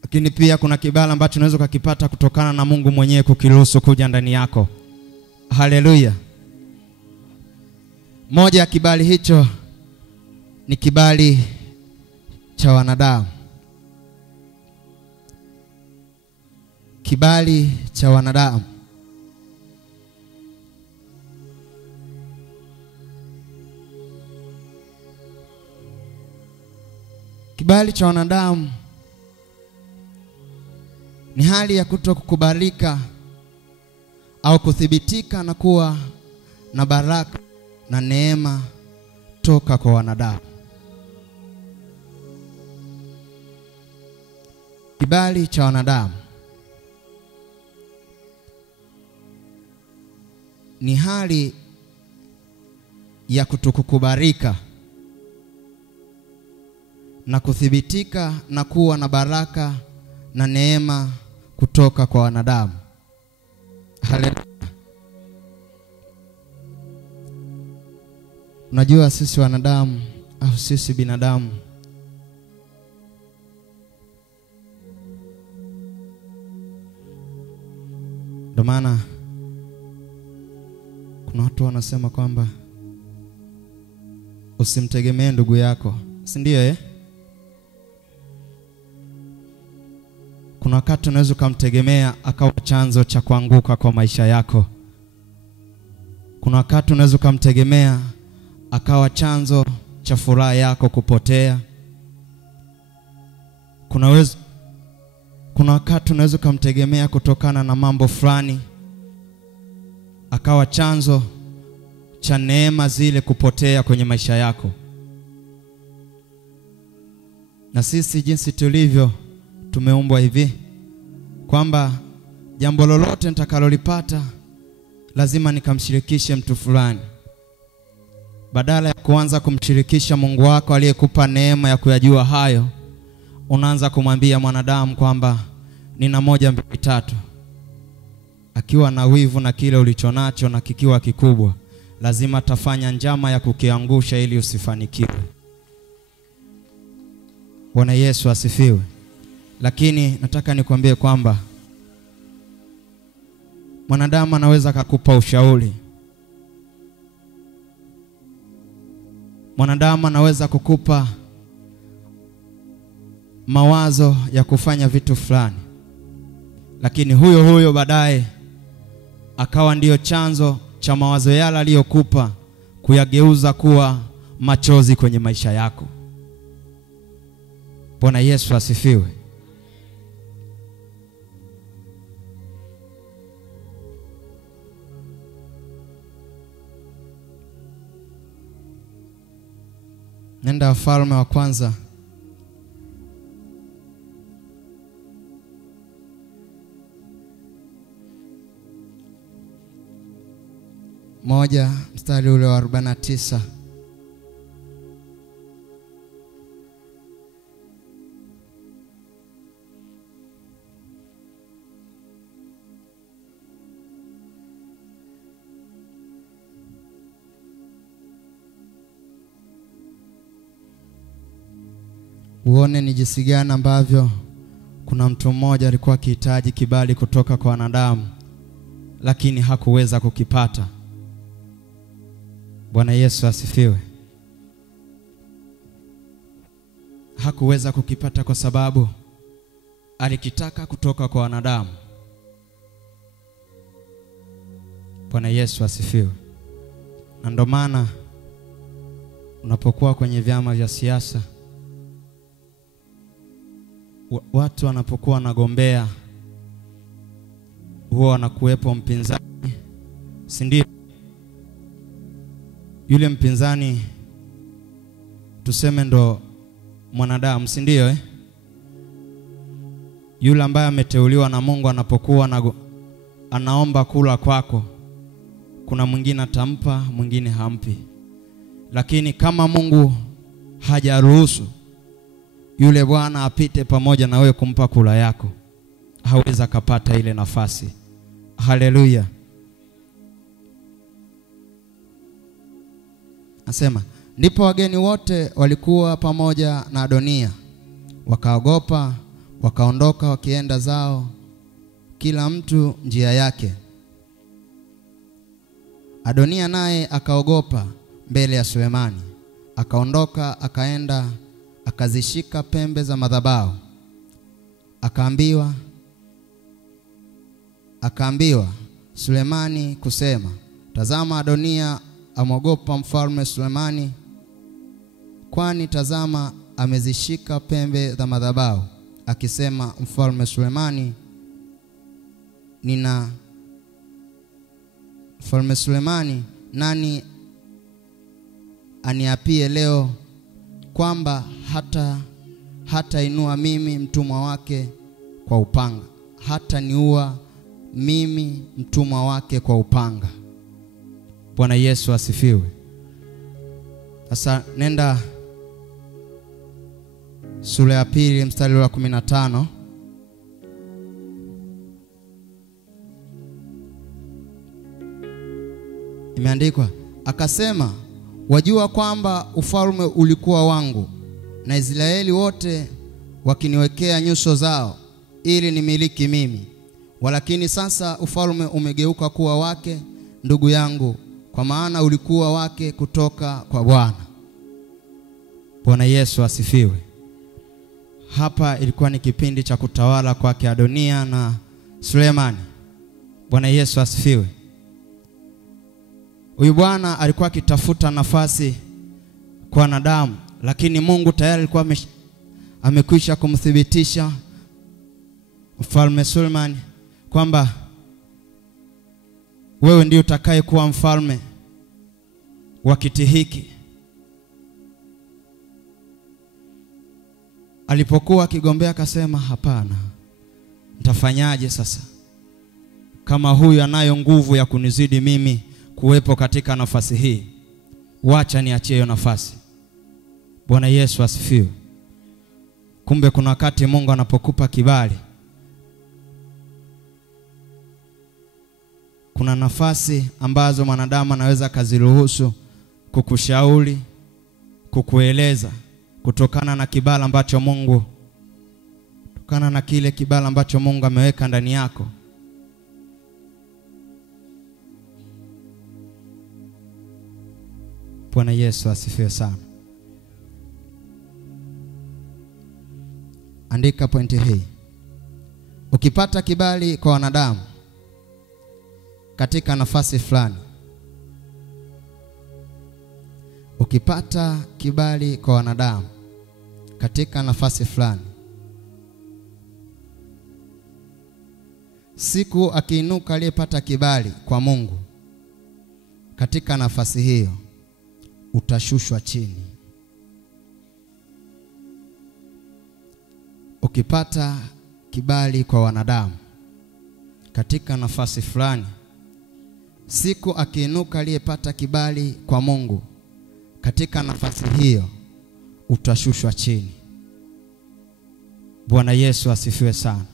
Lakini pia kuna kibali ambacho unaweza kukipata kutokana na Mungu mwenyewe kukiruhusu kuja ndani yako. Haleluya. Moja ya kibali hicho ni kibali cha wanadamu. Kibali cha wanadamu. Kibali cha wanadamu ni hali ya kutokukubalika au kuthibitika na kuwa na baraka na neema toka kwa wanadamu. Kibali cha wanadamu ni hali ya kutokukubalika na kuthibitika na kuwa na baraka na neema kutoka kwa wanadamu. Haleluya. Unajua sisi wanadamu au sisi binadamu ndio maana kuna watu wanasema kwamba usimtegemee ndugu yako, si ndio Kuna wakati unaweza kumtegemea akawa chanzo cha kuanguka kwa maisha yako. Kuna wakati unaweza kumtegemea akawa chanzo cha furaha yako kupotea. Kuna wakati unaweza kumtegemea kutokana na mambo fulani akawa chanzo cha neema zile kupotea kwenye maisha yako. Na sisi jinsi tulivyo tumeumbwa hivi kwamba jambo lolote nitakalolipata lazima nikamshirikishe mtu fulani. Badala ya kuanza kumshirikisha Mungu wako aliyekupa neema ya kuyajua hayo, unaanza kumwambia mwanadamu kwamba nina 1 2 3. Akiwa na wivu na kile ulichonacho na kikiwa kikubwa, lazima tafanya njama ya kukiangusha ili usifanikiwe. Bwana Yesu asifiwe. Lakini nataka nikwambie kwamba mwanadamu anaweza kukupa ushauri. Mwanadamu anaweza kukupa mawazo ya kufanya vitu fulani, lakini huyo baadaye akawa ndiyo chanzo cha mawazo yale aliyokupa kuyageuza kuwa machozi kwenye maisha yako. Bwana Yesu asifiwe. Nenda Wafalme wa kwanza 1 mstari ule wa 49. Uone ni jinsi gani ambavyo kuna mtu mmoja alikuwa akihitaji kibali kutoka kwa wanadamu, lakini hakuweza kukipata. Bwana Yesu asifiwe. Hakuweza kukipata kwa sababu alikitaka kutoka kwa wanadamu. Bwana Yesu asifiwe. Na ndio maana unapokuwa kwenye vyama vya siasa, watu wanapokuwa wanagombea huwa wanakuwepo mpinzani, si ndio? Yule mpinzani tuseme ndo mwanadamu, si ndio Yule ambaye ameteuliwa na Mungu anapokuwa anaomba kula kwako, kuna mwingine atampa, mwingine hampi. Lakini kama Mungu hajaruhusu yule bwana apite pamoja na wewe kumpa kula yako, haweza kapata ile nafasi. Haleluya. Asema, ndipo wageni wote walikuwa pamoja na Adonia, wakaogopa, wakaondoka wakienda zao kila mtu njia yake. Adonia naye akaogopa mbele ya Sulemani, akaondoka akaenda akazishika pembe za madhabahu. Akaambiwa Sulemani kusema, tazama Adonia amogopa mfalme Sulemani, kwani tazama amezishika pembe za madhabahu, akisema mfalme Sulemani, mfalme Sulemani, nani aniapie leo kwamba hata inua mimi mtumwa wake kwa upanga, hata niua mimi mtumwa wake kwa upanga. Bwana Yesu asifiwe. Sasa nenda sura ya 2 mstari wa 15. Imeandikwa, akasema, wajua kwamba ufalme ulikuwa wangu, na Israeli wote wakiniwekea nyuso zao ili nimiliki mimi. Walakini sasa ufalme umegeuka kuwa wake ndugu yangu, kwa maana ulikuwa wake kutoka kwa Bwana. Bwana Yesu asifiwe. Hapa ilikuwa ni kipindi cha kutawala kwake Adonia na Sulemani. Bwana Yesu asifiwe. Huyu bwana alikuwa akitafuta nafasi kwa wanadamu, lakini Mungu tayari alikuwa amekwisha kumthibitisha Mfalme Sulemani kwamba wewe ndiye utakaye kuwa mfalme wa kiti hiki. Alipokuwa akigombea akasema, hapana, nitafanyaje sasa kama huyu anayo nguvu ya kunizidi mimi kuwepo katika nafasi hii? Wacha niachie hiyo nafasi. Bwana Yesu asifiwe. Kumbe kuna wakati Mungu anapokupa kibali, kuna nafasi ambazo mwanadamu anaweza kaziruhusu kukushauri, kukueleza kutokana na kibali ambacho Mungu, kutokana na kile kibali ambacho Mungu ameweka ndani yako. Bwana Yesu asifiwe sana. Andika pointi hii. Ukipata kibali kwa wanadamu katika nafasi fulani, ukipata kibali kwa wanadamu katika nafasi fulani, siku akiinuka aliyepata kibali kwa Mungu katika nafasi hiyo, utashushwa chini. Ukipata kibali kwa wanadamu katika nafasi fulani, siku akiinuka aliyepata kibali kwa Mungu katika nafasi hiyo, utashushwa chini. Bwana Yesu asifiwe sana.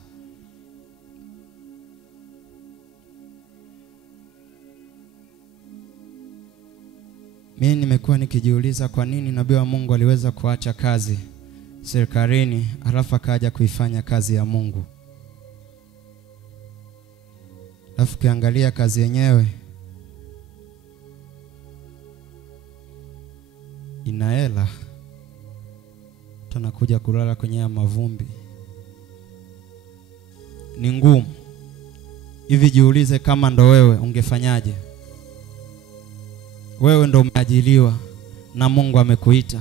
Mimi nimekuwa nikijiuliza kwa nini nabii wa Mungu aliweza kuacha kazi serikalini alafu akaja kuifanya kazi ya Mungu. Alafu kiangalia kazi yenyewe ina hela, tunakuja kulala kwenye mavumbi, ni ngumu. Hivi jiulize, kama ndo wewe ungefanyaje? Wewe ndo umeajiliwa na Mungu amekuita,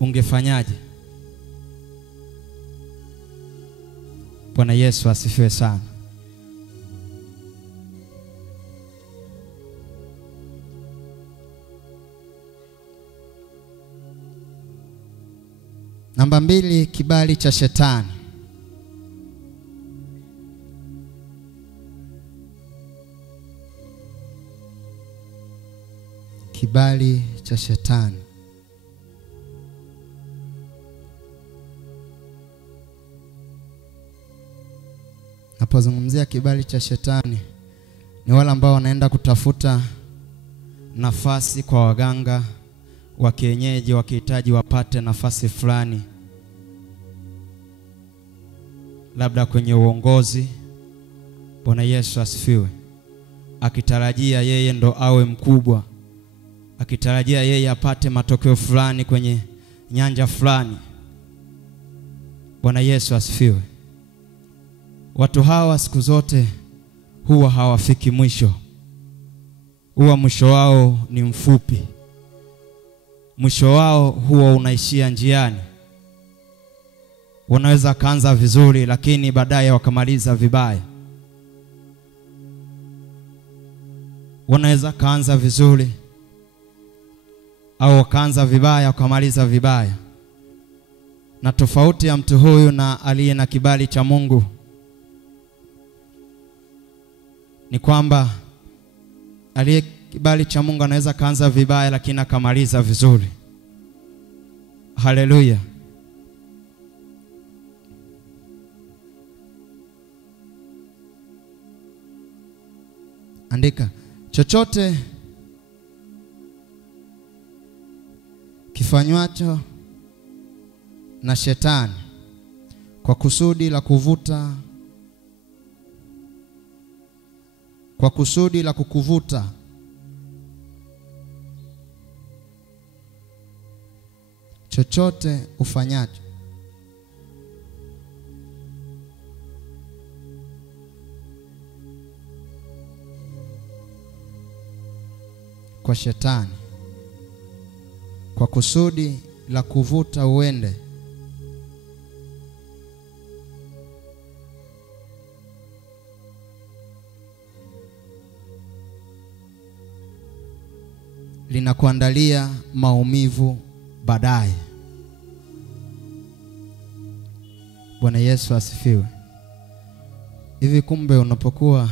ungefanyaje? Bwana Yesu asifiwe sana. Namba 2, kibali cha shetani. Kibali cha shetani. Napozungumzia kibali cha shetani, ni wale ambao wanaenda kutafuta nafasi kwa waganga wa kienyeji wakihitaji wapate nafasi fulani, labda kwenye uongozi. Bwana Yesu asifiwe. Akitarajia yeye ndo awe mkubwa, akitarajia yeye apate matokeo fulani kwenye nyanja fulani. Bwana Yesu asifiwe. Watu hawa siku zote huwa hawafiki mwisho. Huwa mwisho wao ni mfupi. Mwisho wao huwa unaishia njiani. Wanaweza kaanza vizuri lakini baadaye wakamaliza vibaya. Wanaweza kaanza vizuri au wakaanza vibaya wakamaliza vibaya. Na tofauti ya mtu huyu na aliye na kibali cha Mungu ni kwamba aliye kibali cha Mungu anaweza kaanza vibaya lakini akamaliza vizuri. Haleluya. Andika, chochote kifanywacho na shetani kwa kusudi la kukuvuta chochote ufanyacho kwa shetani kwa kusudi la kuvuta uende linakuandalia maumivu baadaye. Bwana Yesu asifiwe. Hivi kumbe unapokuwa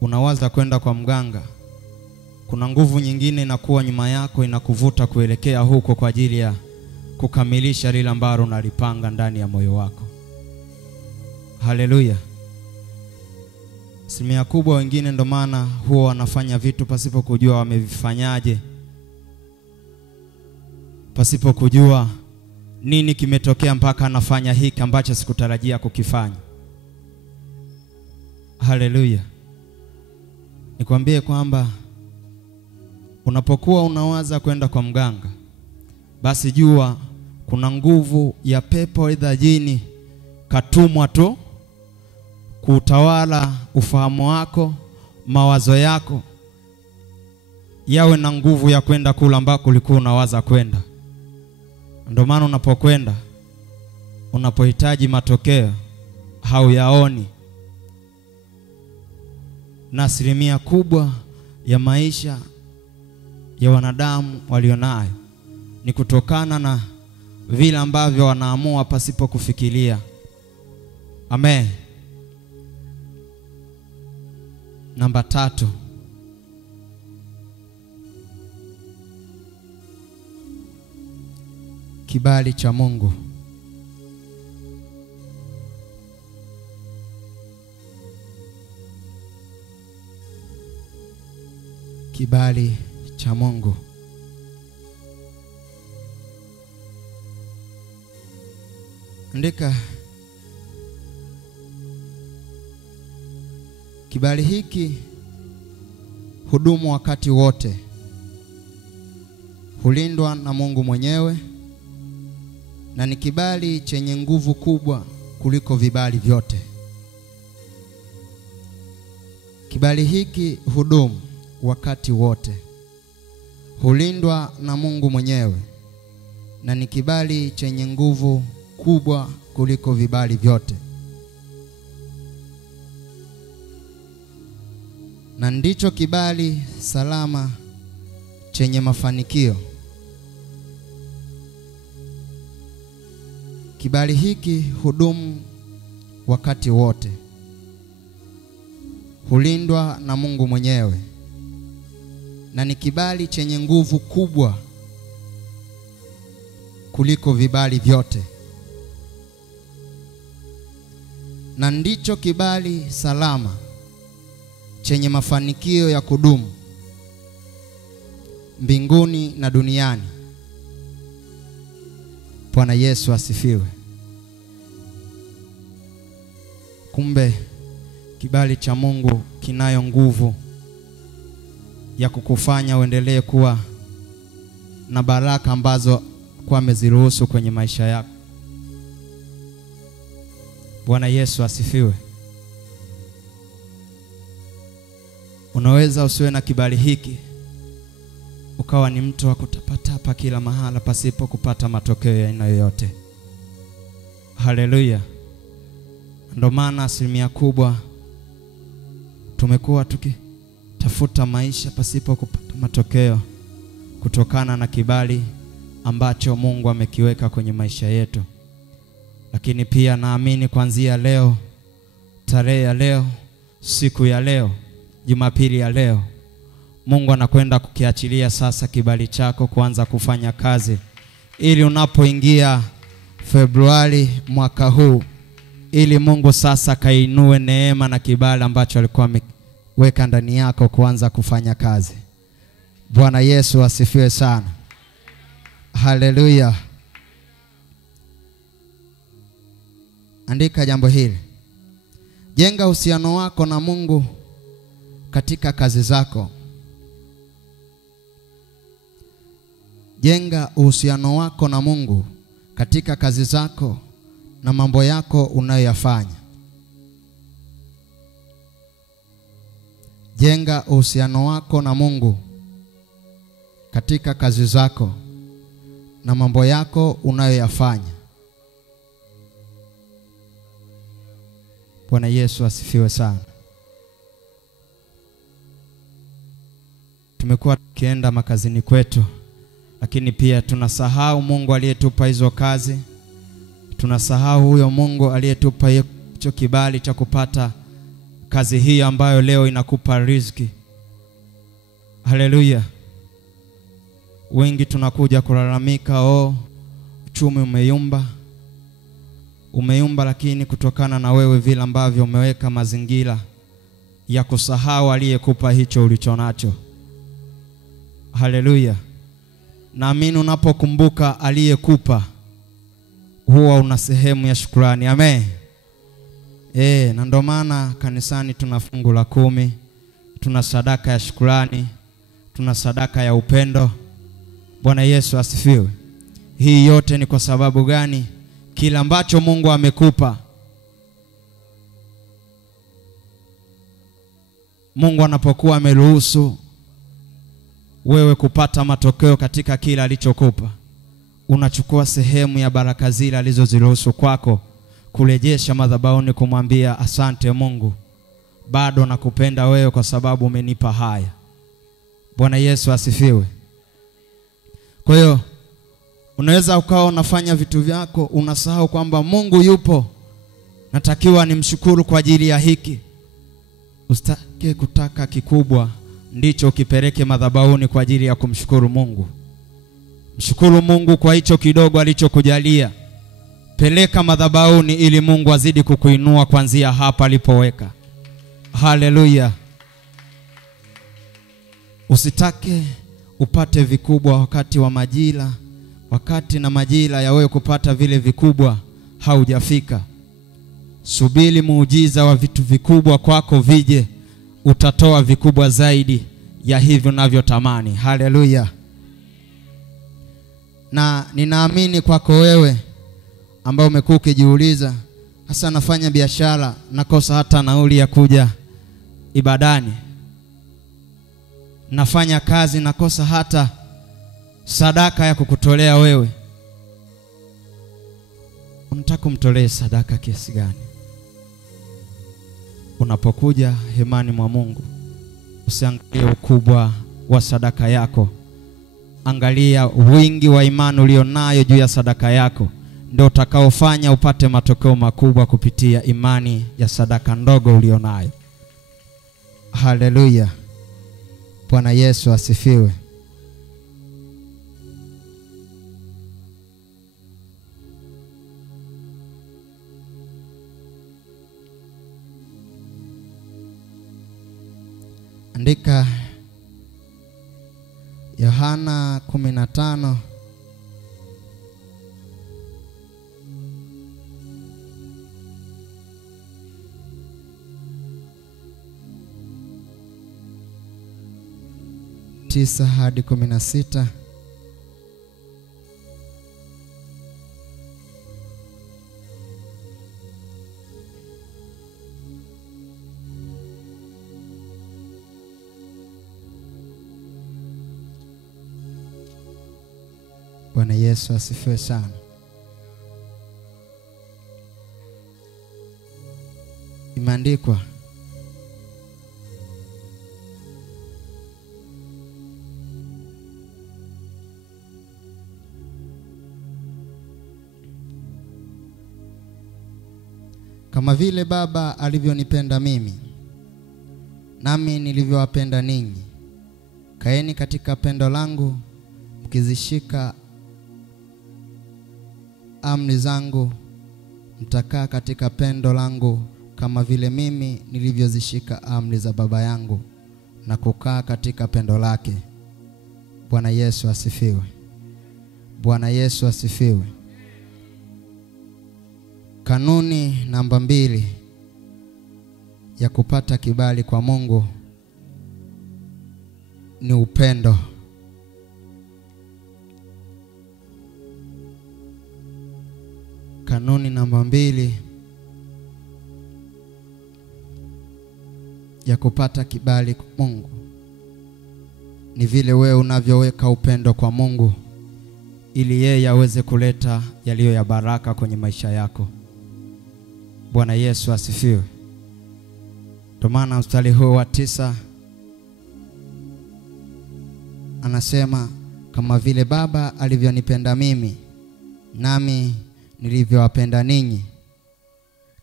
unawaza kwenda kwa mganga, kuna nguvu nyingine inakuwa nyuma yako inakuvuta kuelekea huko kwa ajili ya kukamilisha lile ambalo unalipanga ndani ya moyo wako. Haleluya. Asilimia kubwa wengine ndo maana huwa wanafanya vitu pasipo kujua wamevifanyaje, pasipo kujua nini kimetokea mpaka anafanya hiki ambacho sikutarajia kukifanya. Haleluya. Nikwambie kwamba unapokuwa unawaza kwenda kwa mganga, basi jua kuna nguvu ya pepo aidha jini katumwa tu kutawala ufahamu wako, mawazo yako yawe na nguvu ya kwenda kula ambako ulikuwa unawaza kwenda. Ndio maana unapokwenda, unapohitaji matokeo hauyaoni. Na asilimia kubwa ya maisha ya wanadamu walionayo ni kutokana na vile ambavyo wanaamua pasipo kufikiria. Amen. Namba 3, kibali cha Mungu. Kibali cha Mungu. Andika, kibali hiki hudumu wakati wote, hulindwa na Mungu mwenyewe, na ni kibali chenye nguvu kubwa kuliko vibali vyote. Kibali hiki hudumu wakati wote, hulindwa na Mungu mwenyewe, na ni kibali chenye nguvu kubwa kuliko vibali vyote. Na ndicho kibali salama chenye mafanikio. Kibali hiki hudumu wakati wote, hulindwa na Mungu mwenyewe, na ni kibali chenye nguvu kubwa kuliko vibali vyote. Na ndicho kibali salama chenye mafanikio ya kudumu mbinguni na duniani. Bwana Yesu asifiwe. Kumbe kibali cha Mungu kinayo nguvu ya kukufanya uendelee kuwa na baraka ambazo kwa ameziruhusu kwenye maisha yako. Bwana Yesu asifiwe. Unaweza usiwe na kibali hiki ukawa ni mtu wa kutapatapa kila mahala pasipo kupata matokeo ya aina yoyote. Haleluya. Ndio maana asilimia kubwa tumekuwa tukitafuta maisha pasipo kupata matokeo kutokana na kibali ambacho Mungu amekiweka kwenye maisha yetu. Lakini pia naamini kuanzia leo, tarehe ya leo, siku ya leo, Jumapili ya leo, Mungu anakwenda kukiachilia sasa kibali chako kuanza kufanya kazi, ili unapoingia Februari mwaka huu, ili Mungu sasa kainue neema na kibali ambacho alikuwa ameweka ndani yako kuanza kufanya kazi. Bwana Yesu asifiwe sana. Haleluya. Andika jambo hili. Jenga uhusiano wako na Mungu katika kazi zako. Jenga uhusiano wako na Mungu katika kazi zako na mambo yako unayoyafanya. Jenga uhusiano wako na Mungu katika kazi zako na mambo yako unayoyafanya. Bwana Yesu asifiwe sana. Tumekuwa tukienda makazini kwetu, lakini pia tunasahau Mungu aliyetupa hizo kazi. Tunasahau huyo Mungu aliyetupa hicho kibali cha kupata kazi hii ambayo leo inakupa riziki. Haleluya. Wengi tunakuja kulalamika, uchumi umeyumba, lakini kutokana na wewe vile ambavyo umeweka mazingira ya kusahau aliyekupa hicho ulichonacho. Haleluya. Naamini unapokumbuka aliyekupa huwa una sehemu ya shukrani. Amen. Na ndio maana kanisani tuna fungu la 10, tuna sadaka ya shukrani, tuna sadaka ya upendo. Bwana Yesu asifiwe. Hii yote ni kwa sababu gani? Kila ambacho Mungu amekupa, Mungu anapokuwa ameruhusu wewe kupata matokeo katika kila alichokupa, unachukua sehemu ya baraka zile alizoziruhusu kwako kurejesha madhabahuni, kumwambia asante Mungu, bado nakupenda wewe kwa sababu umenipa haya. Bwana Yesu asifiwe. Kwa hiyo unaweza ukawa unafanya vitu vyako, unasahau kwamba Mungu yupo, natakiwa nimshukuru kwa ajili ya hiki. Usitake kutaka kikubwa ndicho ukipeleke madhabahuni kwa ajili ya kumshukuru Mungu. Mshukuru Mungu kwa hicho kidogo alichokujalia. Peleka madhabahuni ili Mungu azidi kukuinua kuanzia hapa alipoweka. Haleluya. Usitake upate vikubwa wakati wa majira, wakati na majira ya wewe kupata vile vikubwa haujafika. Subiri muujiza wa vitu vikubwa kwako vije, utatoa vikubwa zaidi ya hivyo unavyotamani. Haleluya. Na ninaamini kwako wewe ambao umekuwa ukijiuliza, hasa nafanya biashara nakosa hata nauli ya kuja ibadani, nafanya kazi nakosa hata sadaka ya kukutolea wewe. Unataka kumtolea sadaka kiasi gani? Unapokuja hemani mwa Mungu, usiangalie ukubwa wa sadaka yako, angalia wingi wa imani ulionayo juu ya sadaka yako, ndio utakaofanya upate matokeo makubwa kupitia imani ya sadaka ndogo ulionayo. Haleluya. Bwana Yesu asifiwe. Andika Yohana 15 9 hadi 16. Bwana Yesu asifiwe sana. Imeandikwa, kama vile Baba alivyonipenda mimi, nami nilivyowapenda ninyi, kaeni katika pendo langu, mkizishika amri zangu, mtakaa katika pendo langu, kama vile mimi nilivyozishika amri za Baba yangu na kukaa katika pendo lake. Bwana Yesu asifiwe. Bwana Yesu asifiwe. Kanuni namba 2 ya kupata kibali kwa Mungu ni upendo. Kanuni namba 2 ya kupata kibali kwa Mungu ni vile wewe unavyoweka upendo kwa Mungu ili yeye aweze kuleta yaliyo ya baraka kwenye maisha yako. Bwana Yesu asifiwe. Ndio maana mstari huu wa 9 anasema, kama vile Baba alivyonipenda mimi, nami nilivyowapenda ninyi,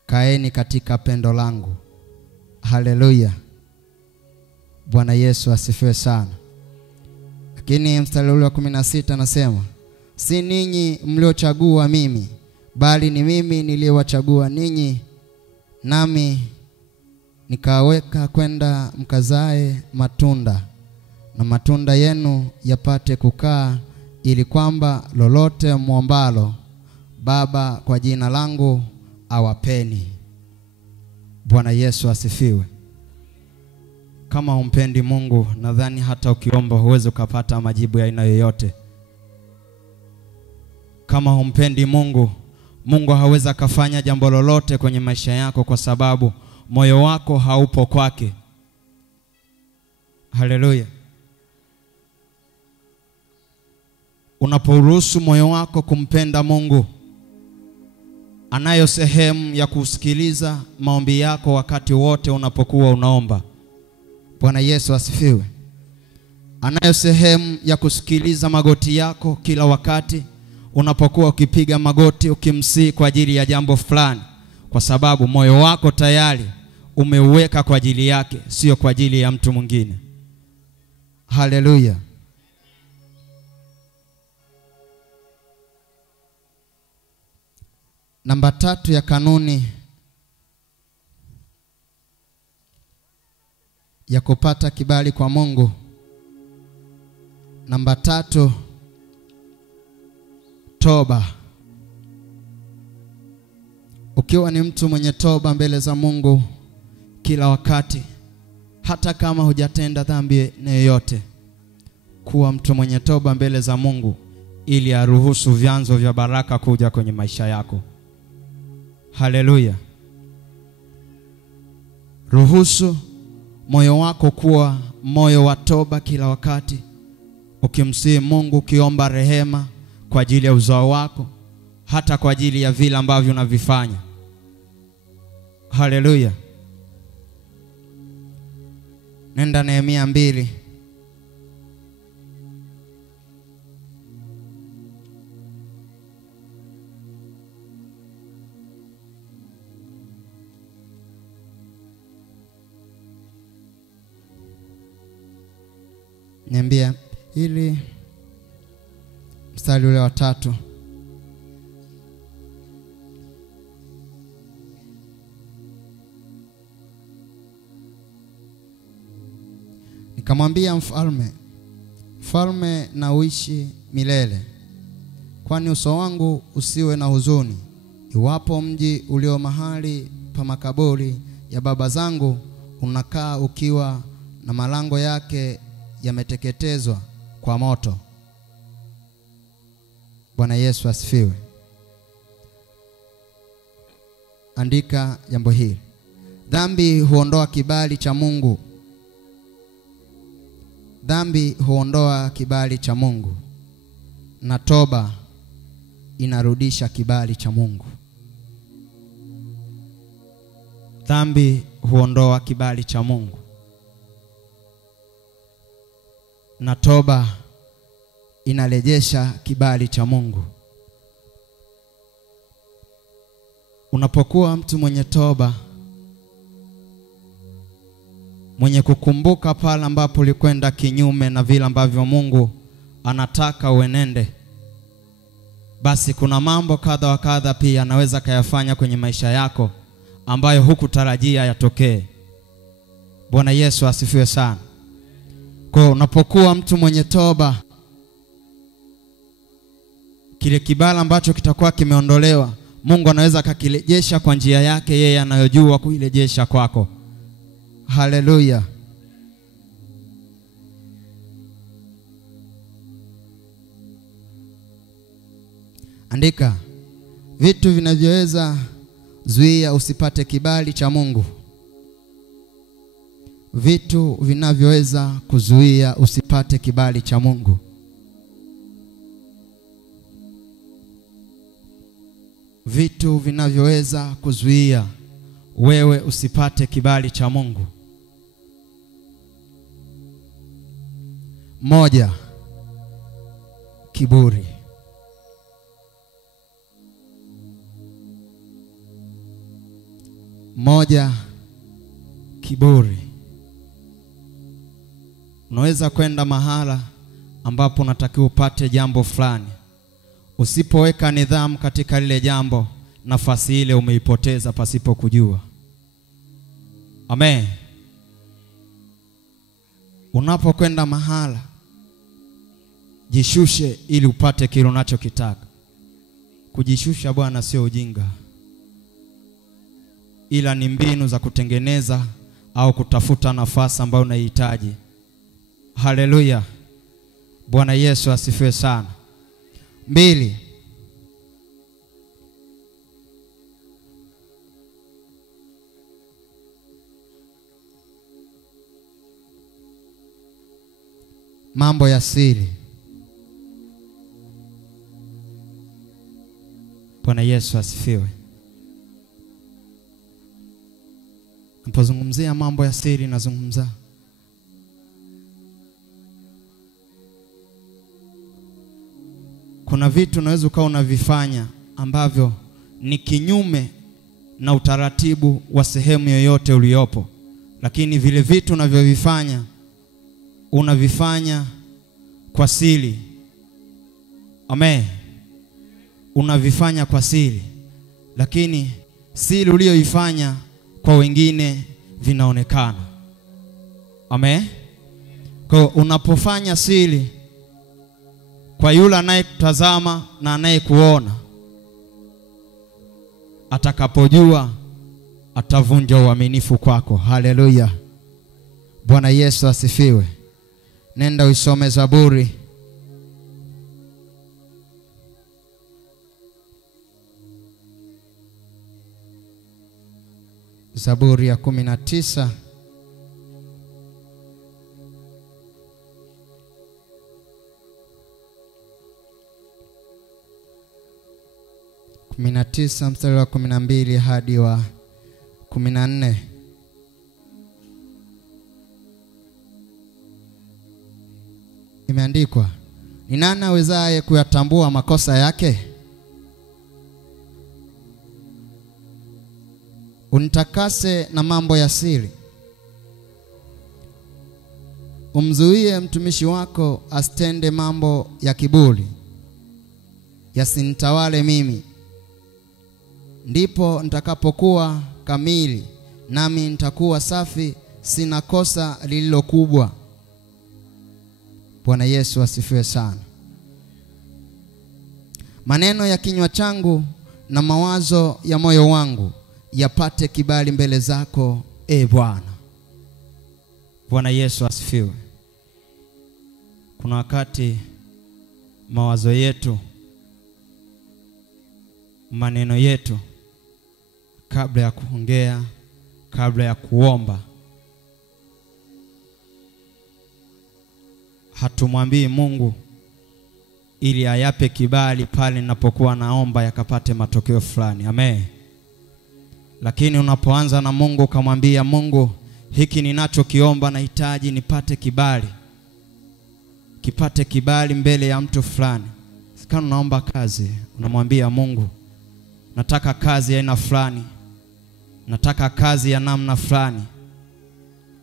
kaeni katika pendo langu. Haleluya. Bwana Yesu asifiwe sana. Lakini mstari ule wa 16 anasema, si ninyi mliochagua mimi, bali ni mimi niliyewachagua ninyi, nami nikaweka kwenda mkazae matunda, na matunda yenu yapate kukaa, ili kwamba lolote muombalo Baba kwa jina langu awapeni. Bwana Yesu asifiwe. Kama umpendi Mungu, nadhani hata ukiomba huwezi ukapata majibu ya aina yoyote. Kama umpendi Mungu, Mungu hawezi kufanya jambo lolote kwenye maisha yako, kwa sababu moyo wako haupo kwake. Haleluya. Unaporuhusu moyo wako kumpenda Mungu, anayo sehemu ya kusikiliza maombi yako wakati wote unapokuwa unaomba. Bwana Yesu asifiwe. Anayo sehemu ya kusikiliza magoti yako kila wakati unapokuwa ukipiga magoti ukimsihi kwa ajili ya jambo fulani, kwa sababu moyo wako tayari umeuweka kwa ajili yake, sio kwa ajili ya mtu mwingine. Haleluya. Namba 3 ya kanuni ya kupata kibali kwa Mungu. Namba 3, toba. Ukiwa ni mtu mwenye toba mbele za Mungu kila wakati, hata kama hujatenda dhambi yoyote, kuwa mtu mwenye toba mbele za Mungu ili aruhusu vyanzo vya baraka kuja kwenye maisha yako. Haleluya. Ruhusu moyo wako kuwa moyo wa toba kila wakati, ukimsihi Mungu, ukiomba rehema kwa ajili ya uzao wako, hata kwa ajili ya vile ambavyo unavifanya. Haleluya. Nenda Nehemia 2. Niambia ili mstari ule wa 3. Nikamwambia mfalme na uishi milele, kwani uso wangu usiwe na huzuni, iwapo mji ulio mahali pa makaburi ya baba zangu unakaa ukiwa na malango yake yameteketezwa kwa moto. Bwana Yesu asifiwe. Andika jambo hili. Dhambi huondoa kibali cha Mungu. Dhambi huondoa kibali cha Mungu, na toba inarudisha kibali cha Mungu. Dhambi huondoa kibali cha Mungu, na toba inarejesha kibali cha Mungu. Unapokuwa mtu mwenye toba, mwenye kukumbuka pale ambapo ulikwenda kinyume na vile ambavyo Mungu anataka uenende, basi kuna mambo kadha wa kadha pia anaweza kayafanya kwenye maisha yako ambayo hukutarajia yatokee. Bwana Yesu asifiwe sana. Kwa unapokuwa mtu mwenye toba, kile kibali ambacho kitakuwa kimeondolewa, Mungu anaweza akakirejesha kwa njia yake yeye anayojua kuirejesha kwako. Haleluya. Andika vitu vinavyoweza zuia usipate kibali cha Mungu. Vitu vinavyoweza kuzuia usipate kibali cha Mungu. Vitu vinavyoweza kuzuia wewe usipate kibali cha Mungu. 1, kiburi. Kiburi. Unaweza kwenda mahala ambapo unatakiwa upate jambo fulani. Usipoweka nidhamu katika lile jambo, nafasi ile umeipoteza pasipo kujua. Amen. Unapokwenda mahala, jishushe ili upate kile unachokitaka. Kujishusha Bwana sio ujinga, ila ni mbinu za kutengeneza au kutafuta nafasi ambayo unahitaji. Haleluya. Bwana Yesu asifiwe sana. 2, mambo ya siri. Bwana Yesu asifiwe. Napozungumzia mambo ya siri, nazungumza kuna vitu unaweza ukawa unavifanya ambavyo ni kinyume na utaratibu wa sehemu yoyote uliopo, lakini vile vitu unavyovifanya unavifanya kwa siri. Amen. Unavifanya kwa siri, lakini siri uliyoifanya kwa wengine vinaonekana. Amen. Kwa unapofanya siri kwa yule anayekutazama na anayekuona, atakapojua atavunja uaminifu kwako. Haleluya. Bwana Yesu asifiwe. Nenda usome Zaburi. Zaburi ya 19. Mstari wa 12 hadi wa 14. Imeandikwa, ni nani awezaye kuyatambua makosa yake? Unitakase na mambo ya siri. Umzuie mtumishi wako asitende mambo ya kiburi, yasinitawale mimi. Ndipo nitakapokuwa kamili, nami nitakuwa safi, sina kosa lililo kubwa. Bwana Yesu asifiwe sana. Maneno ya kinywa changu na mawazo ya moyo wangu yapate kibali mbele zako, Bwana. Bwana Yesu asifiwe. Kuna wakati mawazo yetu, maneno yetu, kabla ya kuongea, kabla ya kuomba, hatumwambii Mungu ili ayape kibali pale ninapokuwa naomba yakapate matokeo fulani. Amen. Lakini unapoanza na Mungu ukamwambia Mungu, hiki ninachokiomba nahitaji nipate kibali, kipate kibali mbele ya mtu fulani. Sikana unaomba kazi, unamwambia Mungu, nataka kazi ya aina fulani, nataka kazi ya namna fulani,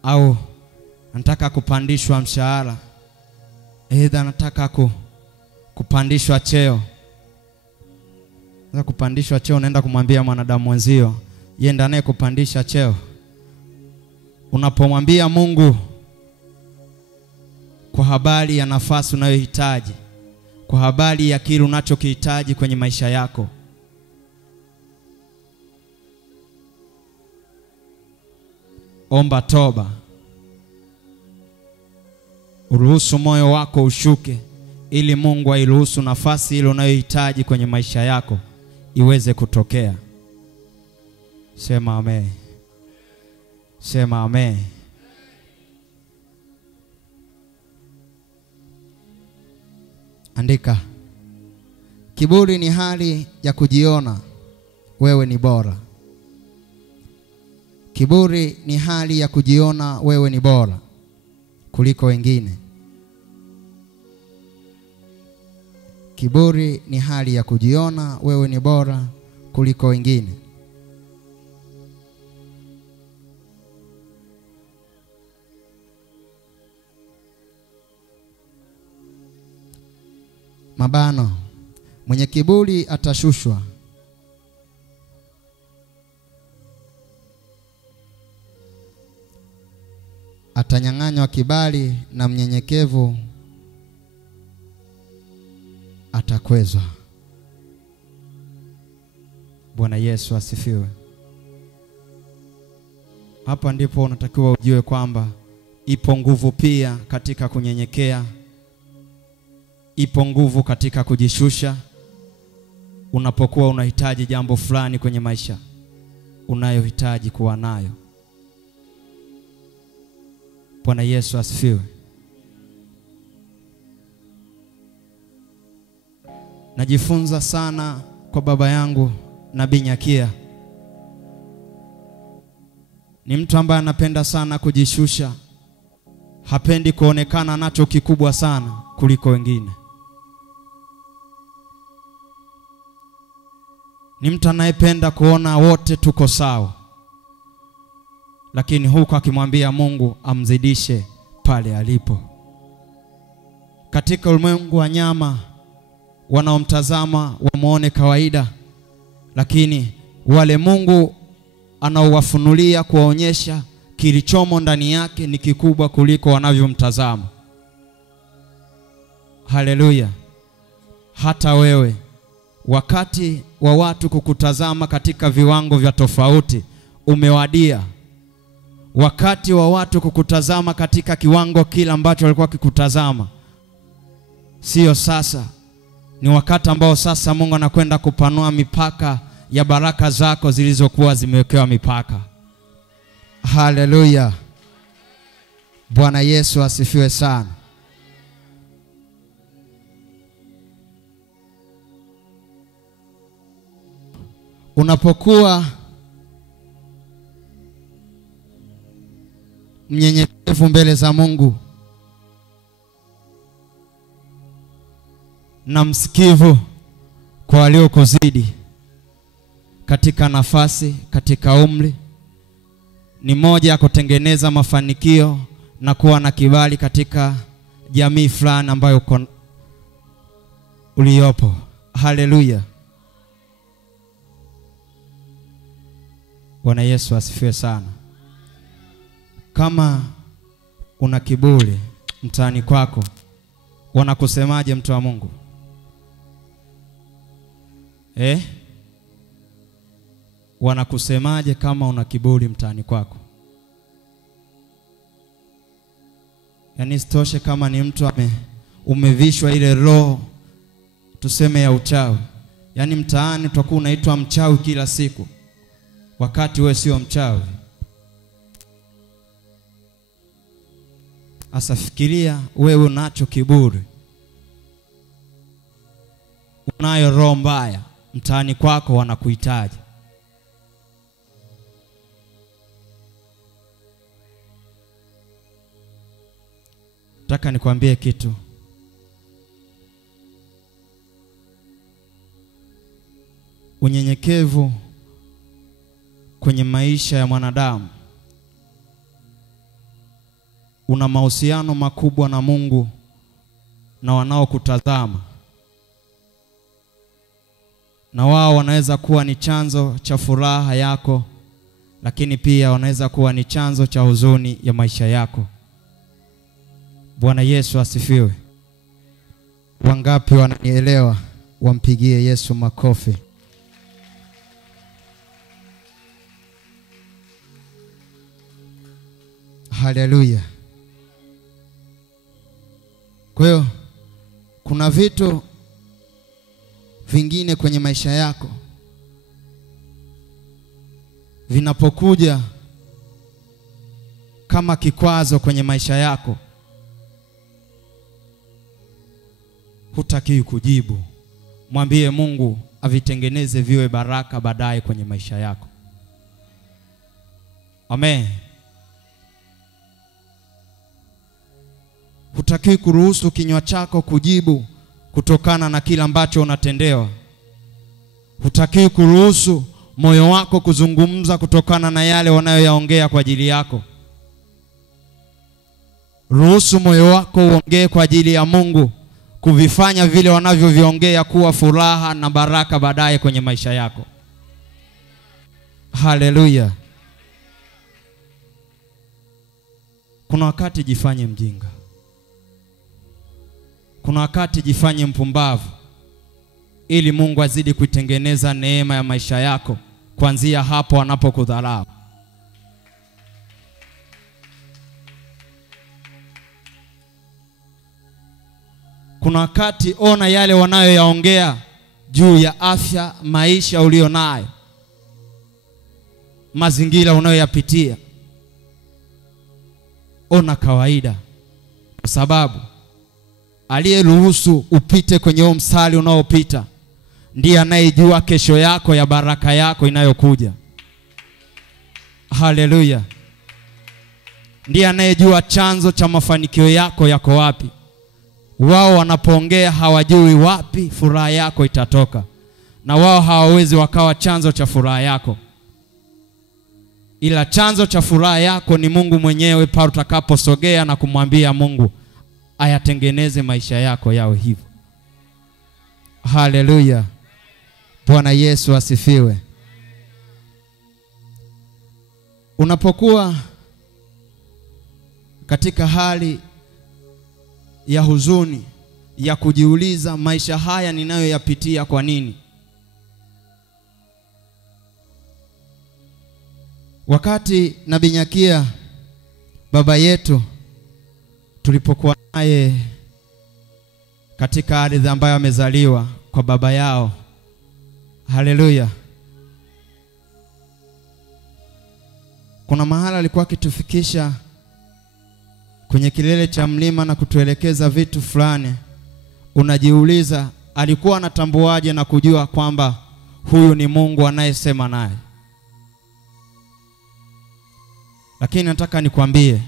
au nataka kupandishwa mshahara, aidha nataka kupandishwa cheo. Sasa kupandishwa cheo unaenda kumwambia mwanadamu mwenzio, yeye ndiye anayekupandisha cheo. Unapomwambia Mungu kwa habari ya nafasi unayohitaji, kwa habari ya kile unachokihitaji kwenye maisha yako. Omba toba. Uruhusu moyo wako ushuke ili Mungu airuhusu nafasi ile unayohitaji kwenye maisha yako iweze kutokea. Sema amen. Sema amen. Andika. Kiburi ni hali ya kujiona wewe ni bora. Kiburi ni hali ya kujiona wewe ni bora kuliko wengine. Kiburi ni hali ya kujiona wewe ni bora kuliko wengine. Mabano. Mwenye kiburi atashushwa. Atanyang'anywa kibali na mnyenyekevu atakwezwa. Bwana Yesu asifiwe. Hapa ndipo unatakiwa ujue kwamba ipo nguvu pia katika kunyenyekea. Ipo nguvu katika kujishusha. Unapokuwa unahitaji jambo fulani kwenye maisha unayohitaji kuwa nayo. Bwana Yesu asifiwe. Najifunza sana kwa baba yangu Nabii Nyakia. Ni mtu ambaye anapenda sana kujishusha. Hapendi kuonekana nacho kikubwa sana kuliko wengine. Ni mtu anayependa kuona wote tuko sawa. Lakini huko akimwambia Mungu amzidishe pale alipo. Katika ulimwengu wa nyama wanaomtazama wamuone kawaida, lakini wale Mungu anaowafunulia kuwaonyesha kilichomo ndani yake ni kikubwa kuliko wanavyomtazama. Haleluya. Hata wewe wakati wa watu kukutazama katika viwango vya tofauti umewadia. Wakati wa watu kukutazama katika kiwango kile ambacho walikuwa kikutazama sio sasa. Ni wakati ambao sasa Mungu anakwenda kupanua mipaka ya baraka zako zilizokuwa zimewekewa mipaka. Haleluya. Bwana Yesu asifiwe sana. Unapokuwa mnyenyekevu mbele za Mungu na msikivu kwa waliokuzidi katika nafasi, katika umri, ni moja ya kutengeneza mafanikio na kuwa na kibali katika jamii fulani ambayo uliopo. Haleluya. Bwana Yesu asifiwe sana. Kama una kiburi mtaani kwako, wanakusemaje mtu wa Mungu? Wanakusemaje kama una kiburi mtaani kwako? Yaani sitoshe kama ni mtu umevishwa ile roho tuseme ya uchawi. Yaani mtaani utakuwa unaitwa mchawi kila siku, wakati wewe sio mchawi. Asa fikiria wewe unacho kiburi, unayo roho mbaya, mtaani kwako wanakuhitaji. Nataka nikwambie kitu. Unyenyekevu kwenye maisha ya mwanadamu una mahusiano makubwa na Mungu na wanaokutazama. Na wao wanaweza kuwa ni chanzo cha furaha yako, lakini pia wanaweza kuwa ni chanzo cha huzuni ya maisha yako. Bwana Yesu asifiwe. Wangapi wananielewa? Wampigie Yesu makofi. Haleluya. Kwa hiyo kuna vitu vingine kwenye maisha yako vinapokuja kama kikwazo kwenye maisha yako, hutakiwi kujibu. Mwambie Mungu avitengeneze viwe baraka baadaye kwenye maisha yako. Amen. Hutakiwi kuruhusu kinywa chako kujibu kutokana na kila ambacho unatendewa. Hutakiwi kuruhusu moyo wako kuzungumza kutokana na yale wanayoyaongea kwa ajili yako. Ruhusu moyo wako uongee kwa ajili ya Mungu, kuvifanya vile wanavyoviongea kuwa furaha na baraka baadaye kwenye maisha yako. Haleluya. Kuna wakati jifanye mjinga. Kuna wakati jifanye mpumbavu, ili Mungu azidi kuitengeneza neema ya maisha yako kuanzia hapo anapokudharau. Kuna wakati ona yale wanayoyaongea juu ya afya, maisha ulionayo, mazingira unayoyapitia, ona kawaida, kwa sababu aliyeruhusu upite kwenye huo msali unaopita ndiye anayejua kesho yako ya baraka yako inayokuja. Haleluya. Ndiye anayejua chanzo cha mafanikio yako yako wapi. Wao wanapoongea hawajui wapi furaha yako itatoka, na wao hawawezi wakawa chanzo cha furaha yako, ila chanzo cha furaha yako ni Mungu mwenyewe pale utakaposogea na kumwambia Mungu ayatengeneze maisha yako yawe hivyo. Haleluya. Bwana Yesu asifiwe. Unapokuwa katika hali ya huzuni, ya kujiuliza maisha haya ninayoyapitia kwa nini? Wakati Nabii Nyakia baba yetu tulipokuwa naye katika ardhi ambayo amezaliwa kwa baba yao, haleluya, kuna mahala alikuwa akitufikisha kwenye kilele cha mlima na kutuelekeza vitu fulani. Unajiuliza alikuwa anatambuaje na kujua kwamba huyu ni Mungu anayesema naye? Lakini nataka nikwambie,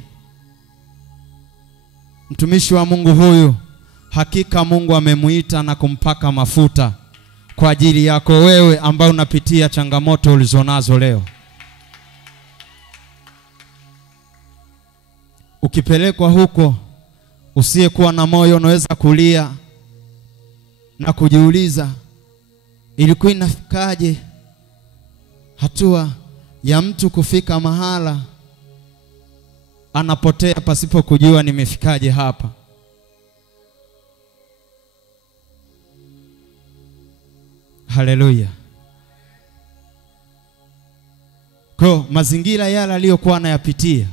mtumishi wa Mungu huyu, hakika Mungu amemuita na kumpaka mafuta kwa ajili yako wewe ambao unapitia changamoto ulizonazo leo. Ukipelekwa huko, usiyekuwa na moyo unaweza kulia na kujiuliza ilikuwa inafikaje hatua ya mtu kufika mahala anapotea pasipo kujua nimefikaje hapa. Haleluya. Kwa mazingira yale aliyokuwa anayapitia,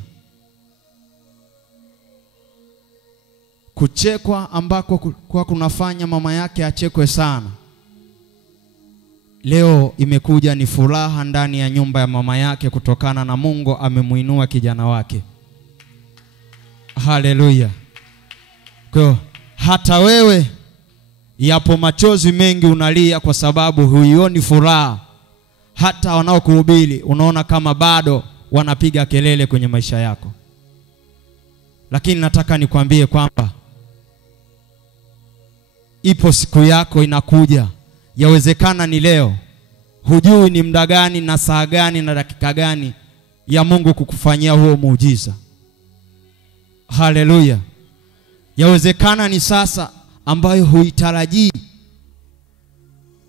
kuchekwa ambako kwa kunafanya mama yake achekwe sana, leo imekuja ni furaha ndani ya nyumba ya mama yake kutokana na Mungu amemuinua kijana wake. Haleluya. Kwa hata wewe yapo machozi mengi unalia kwa sababu huioni furaha, hata wanaokuhubiri unaona kama bado wanapiga kelele kwenye maisha yako. Lakini nataka nikwambie kwamba ipo siku yako inakuja. Yawezekana ni leo, hujui ni muda gani na saa gani na dakika gani ya Mungu kukufanyia huo muujiza. Haleluya. Yawezekana ni sasa ambayo huitarajii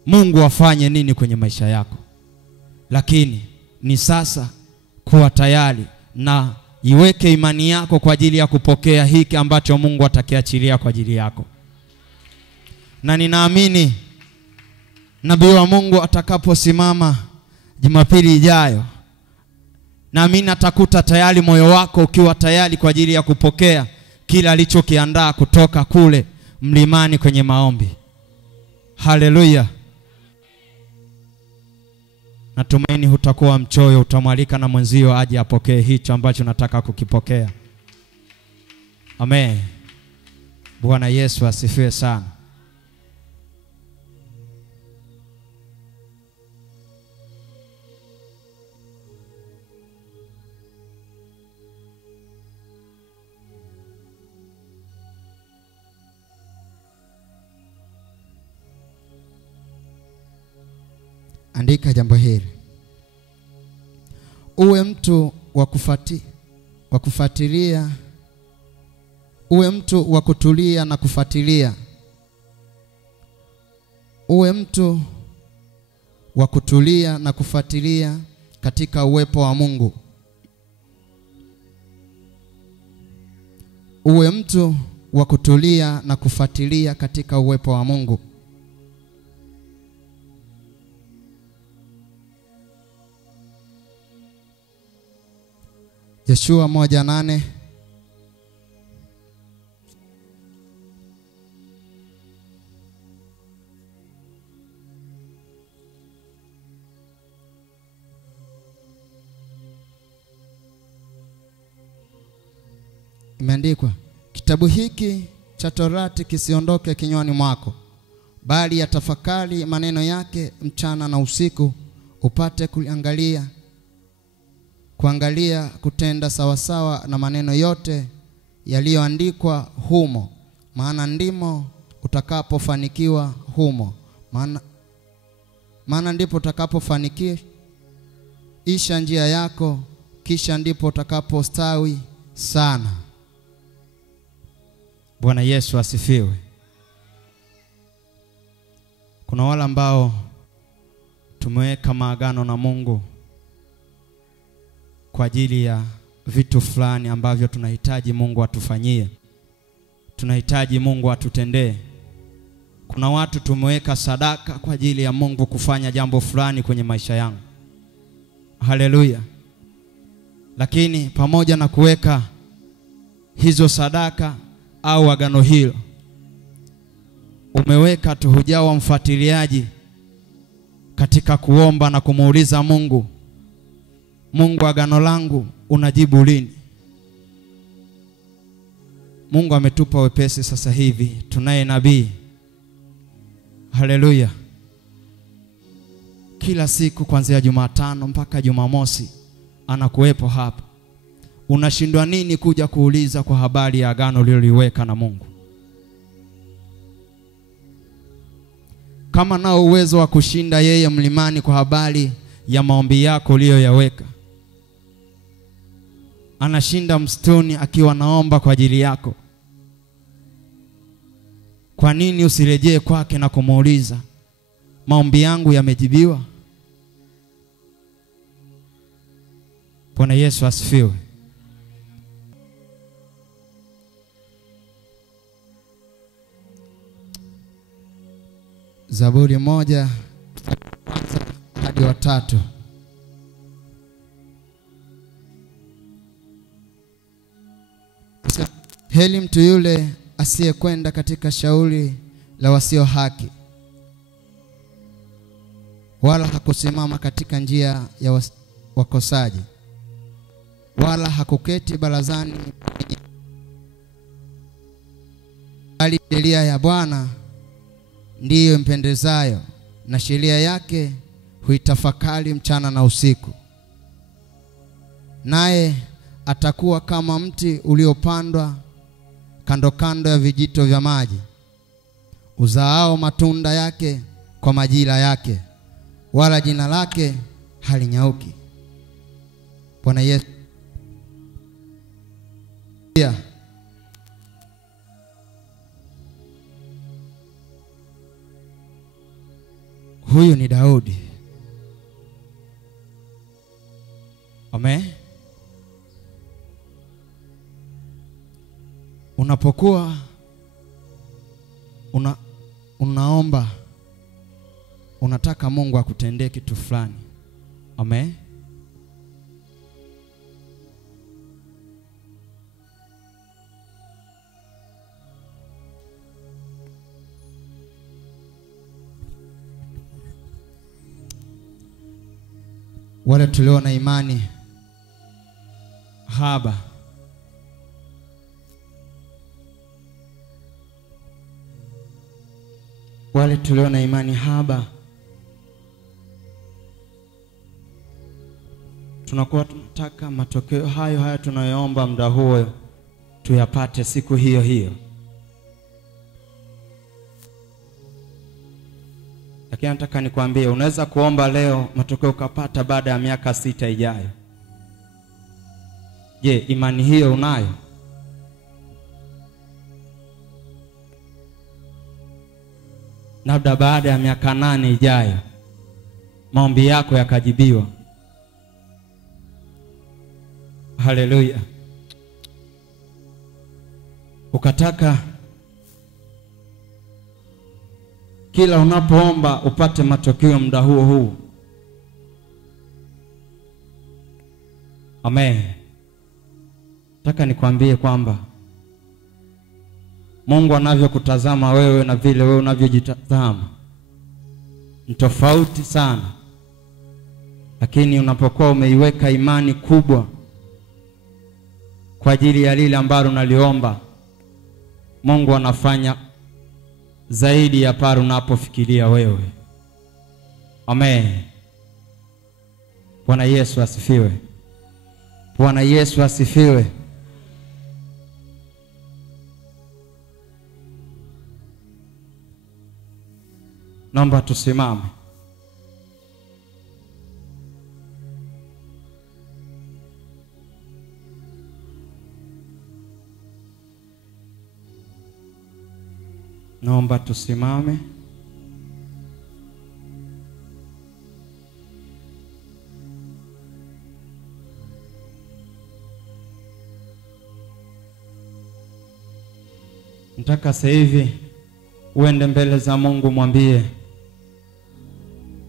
Mungu afanye nini kwenye maisha yako, lakini ni sasa kuwa tayari na iweke imani yako kwa ajili ya kupokea hiki ambacho Mungu atakiachilia kwa ajili yako. Na ninaamini nabii wa Mungu atakaposimama Jumapili ijayo, naamini atakuta tayari moyo wako ukiwa tayari kwa ajili ya kupokea kila alichokiandaa kutoka kule mlimani kwenye maombi. Haleluya. Natumaini hutakuwa mchoyo, utamwalika na mwenzio aje apokee hicho ambacho nataka kukipokea. Amen. Bwana Yesu asifiwe sana. Andika jambo hili. Uwe mtu wa kufuatilia. Uwe mtu wa kutulia na kufuatilia. Uwe mtu wa kutulia na kufuatilia katika uwepo wa Mungu. Uwe mtu wa kutulia na kufuatilia katika uwepo wa Mungu. Yoshua 1:8. Imeandikwa, kitabu hiki cha Torati kisiondoke kinywani mwako, bali yatafakari maneno yake mchana na usiku, upate kuangalia kutenda sawasawa na maneno yote yaliyoandikwa humo, maana ndimo utakapofanikiwa humo. Maana ndipo utakapofanikiwa isha njia yako, kisha ndipo utakapostawi sana. Bwana Yesu asifiwe. Kuna wale ambao tumeweka maagano na Mungu kwa ajili ya vitu fulani ambavyo tunahitaji Mungu atufanyie, tunahitaji Mungu atutendee. Kuna watu tumeweka sadaka kwa ajili ya Mungu kufanya jambo fulani kwenye maisha yangu. Haleluya. Lakini pamoja na kuweka hizo sadaka au agano hilo, umeweka tu, hujawa mfuatiliaji katika kuomba na kumuuliza Mungu, Mungu, agano langu unajibu lini? Mungu ametupa wepesi sasa hivi, tunaye nabii. Haleluya. Kila siku kuanzia Jumatano mpaka Jumamosi anakuwepo hapa. Unashindwa nini kuja kuuliza kwa habari ya agano uliloliweka na Mungu? Kama nao uwezo wa kushinda yeye mlimani kwa habari ya maombi yako uliyoyaweka, anashinda msituni akiwa naomba kwa ajili yako, kwa nini usirejee kwake na kumuuliza, maombi yangu yamejibiwa? Bwana Yesu asifiwe. Zaburi 1:1-3. Heri mtu yule asiyekwenda katika shauri la wasio haki, wala hakusimama katika njia ya wakosaji, wala hakuketi barazani, bali sheria ya Bwana ndiyo mpendezayo, na sheria yake huitafakari mchana na usiku. Naye atakuwa kama mti uliopandwa kando kando ya vijito vya maji, uzaao matunda yake kwa majira yake, wala jina lake halinyauki. Bwana Yesu. Huyu ni Daudi. Amen. Unapokuwa unaomba, unataka Mungu akutendee kitu fulani. Amen. Wale tulio na imani haba, wale tulio na imani haba, tunakuwa tunataka matokeo hayo tunayoomba muda huo tuyapate siku hiyo hiyo. Lakini nataka nikwambie, unaweza kuomba leo matokeo ukapata baada ya miaka 6 ijayo. Je, imani hiyo unayo? Labda baada ya miaka 8 ijayo maombi yako yakajibiwa. Haleluya. Ukataka kila unapoomba upate matokeo muda huo huu. Amen. Nataka nikwambie kwamba Mungu anavyokutazama wewe na vile wewe unavyojitazama ni tofauti sana. Lakini unapokuwa umeiweka imani kubwa kwa ajili ya lile ambalo unaliomba, Mungu anafanya zaidi ya pale unapofikiria wewe. Amen. Bwana Yesu asifiwe. Bwana Yesu asifiwe. Naomba tusimame. Naomba tusimame. Nataka sasa hivi uende mbele za Mungu, mwambie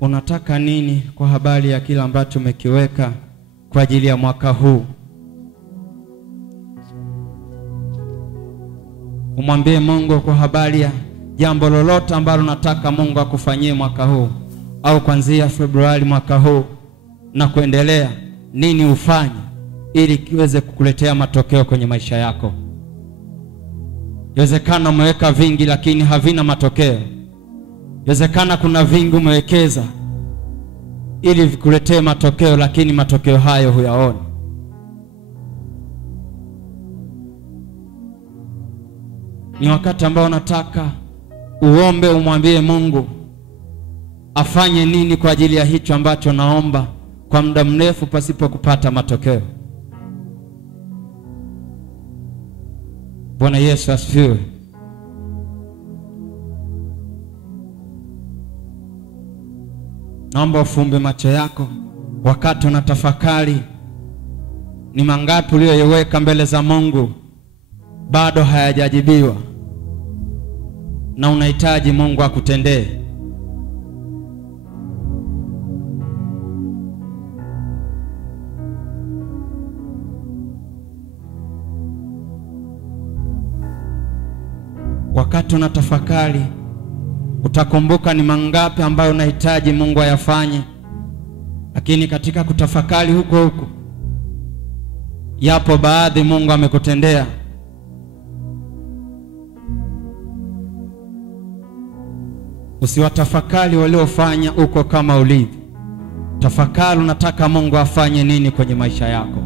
unataka nini kwa habari ya kila ambacho umekiweka kwa ajili ya mwaka huu. Umwambie Mungu kwa habari ya jambo lolote ambalo nataka Mungu akufanyie mwaka huu, au kuanzia Februari mwaka huu na kuendelea, nini ufanye ili kiweze kukuletea matokeo kwenye maisha yako. Yawezekana umeweka vingi lakini havina matokeo. Yawezekana kuna vingi umewekeza ili vikuletee matokeo lakini matokeo hayo huyaoni. Ni wakati ambao nataka uombe, umwambie Mungu afanye nini kwa ajili ya hicho ambacho naomba kwa muda mrefu pasipo kupata matokeo. Bwana Yesu asifiwe. Naomba ufumbe macho yako wakati unatafakari ni mangapi uliyoyaweka mbele za Mungu bado hayajajibiwa na unahitaji Mungu akutendee. Wakati unatafakari utakumbuka ni mangapi ambayo unahitaji Mungu ayafanye. Lakini katika kutafakari huko yapo baadhi Mungu amekutendea. Usiwatafakari waliofanya uko kama ulivyo. Tafakari unataka Mungu afanye nini kwenye maisha yako.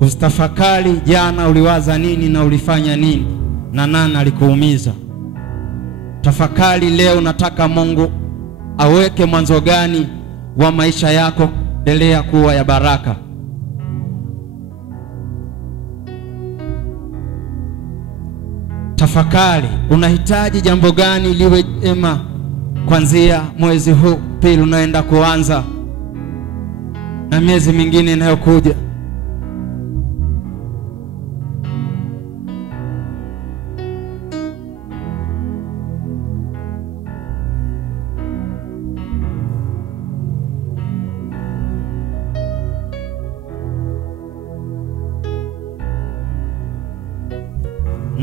Usitafakari jana uliwaza nini na ulifanya nini na nani alikuumiza. Tafakari leo unataka Mungu aweke mwanzo gani wa maisha yako endelea kuwa ya baraka. Tafakari unahitaji jambo gani liwe jema kuanzia mwezi huu pili unaenda kuanza na miezi mingine inayokuja.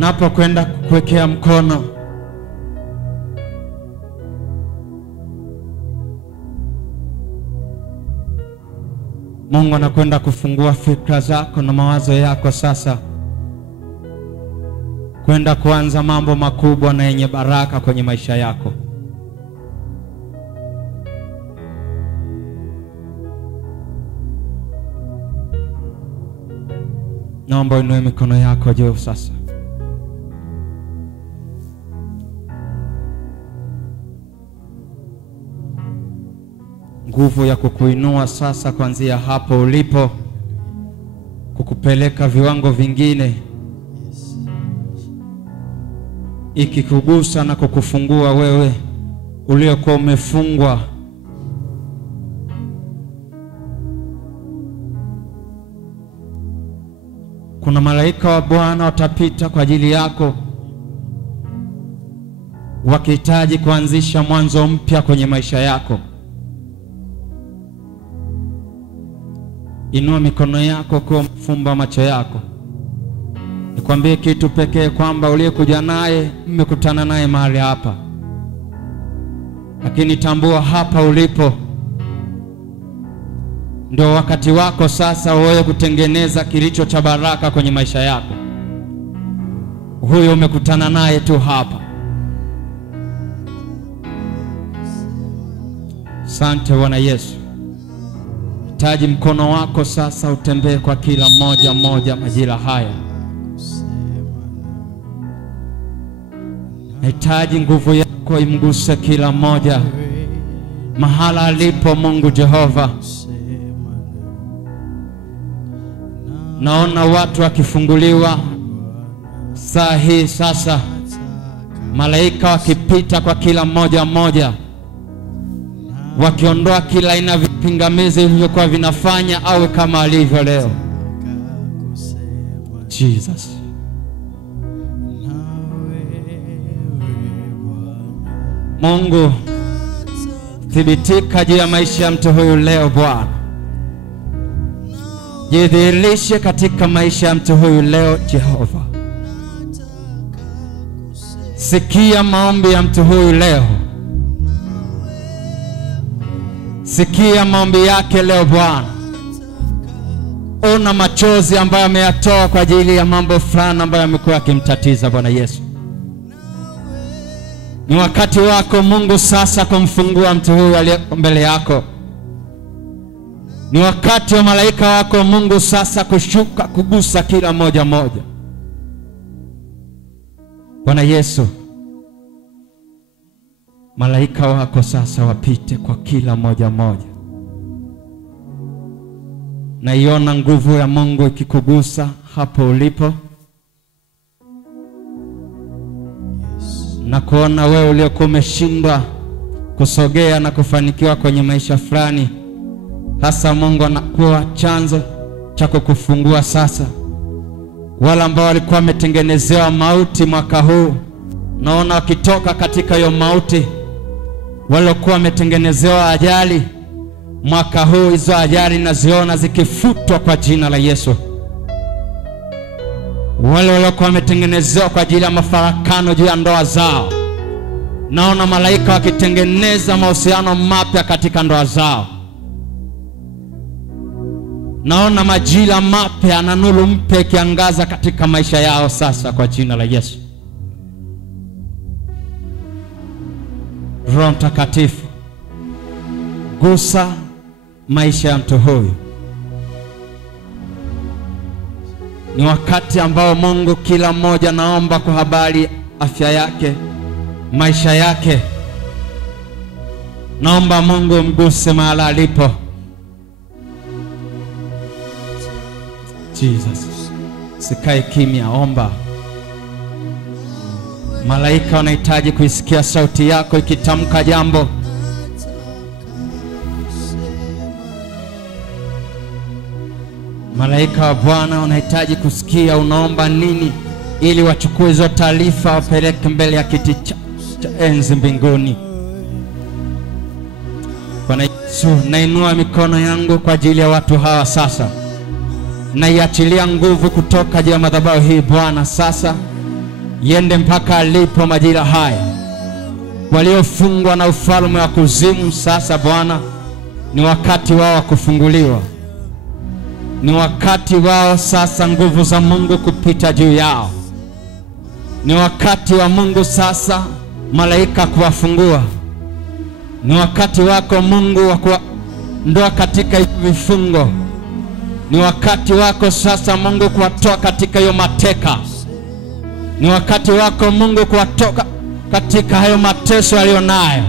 napokwenda kukuwekea mkono, Mungu anakwenda kufungua fikra zako na mawazo yako sasa, kwenda kuanza mambo makubwa na yenye baraka kwenye maisha yako. Naomba uinue mikono yako juu sasa. Nguvu ya kukuinua sasa kuanzia hapo ulipo, kukupeleka viwango vingine, ikikugusa na kukufungua wewe uliokuwa umefungwa. Kuna malaika wa Bwana watapita kwa ajili yako, wakihitaji kuanzisha mwanzo mpya kwenye maisha yako. Inua mikono yako kwa mfumba macho yako. Nikwambie kitu pekee, kwamba uliyekuja naye mmekutana naye mahali hapa. Lakini tambua hapa ulipo ndio wakati wako sasa wewe kutengeneza kilicho cha baraka kwenye maisha yako. Huyo umekutana naye tu hapa. Asante Bwana Yesu. Hitaji mkono wako sasa utembee kwa kila mmoja majira haya. Hitaji nguvu yako imguse kila mmoja mahala alipo. Mungu Jehova, naona watu wakifunguliwa saa hii sasa, malaika wakipita kwa kila mmoja, wakiondoa kila aina vipingamizi vilivyokuwa vinafanya awe kama alivyo leo. Jesus. Mungu, thibitika juu ya maisha ya mtu huyu leo Bwana. Jidhihirishe katika maisha ya mtu huyu leo Jehova. Sikia maombi ya mtu huyu leo. Sikia maombi yake leo Bwana. Ona machozi ambayo ameyatoa kwa ajili ya mambo fulani ambayo yamekuwa yakimtatiza Bwana Yesu. Ni wakati wako Mungu sasa kumfungua mtu huyu aliye mbele yako. Ni wakati wa malaika wako Mungu sasa kushuka kugusa kila mmoja. Bwana Yesu, malaika wako sasa wapite kwa kila mmoja. Naiona nguvu ya Mungu ikikugusa hapo ulipo. Na kuona wewe uliokuwa umeshindwa kusogea na kufanikiwa kwenye maisha fulani, hasa Mungu anakuwa chanzo cha kukufungua sasa. Wale ambao walikuwa wametengenezewa mauti mwaka huu, naona wakitoka katika hiyo mauti. Wale walikuwa wametengenezewa ajali mwaka huu, hizo ajali naziona zikifutwa kwa jina la Yesu. Wale waliokuwa wametengenezewa kwa ajili ya mafarakano juu ya ndoa zao, naona malaika wakitengeneza mahusiano mapya katika ndoa zao. Naona majira mapya na nuru mpya ikiangaza katika maisha yao sasa kwa jina la Yesu. Roho Mtakatifu, gusa maisha ya mtu huyu. Ni wakati ambao Mungu, kila mmoja naomba kwa habari afya yake, maisha yake. Naomba Mungu mguse mahala alipo. Jesus. Sikae kimya, omba. Malaika wanahitaji kuisikia sauti yako ikitamka jambo. Malaika wa Bwana wanahitaji kusikia unaomba nini, ili wachukue hizo taarifa wapeleke mbele ya kiti cha enzi mbinguni. Bwana Yesu, nainua mikono yangu kwa ajili ya watu hawa sasa. Naiachilia nguvu kutoka juu ya madhabahu hii Bwana sasa. yende mpaka alipo majira haya. Waliofungwa na ufalme wa kuzimu sasa Bwana, ni wakati wao kufunguliwa. Ni wakati wao sasa nguvu za Mungu kupita juu yao. Ni wakati wa Mungu sasa malaika kuwafungua. Ni wakati wako Mungu wa kuondoa katika vifungo. Ni wakati wako sasa Mungu kuwatoa katika hiyo mateka. Ni wakati wako Mungu kuwatoa katika hayo mateso alionayo.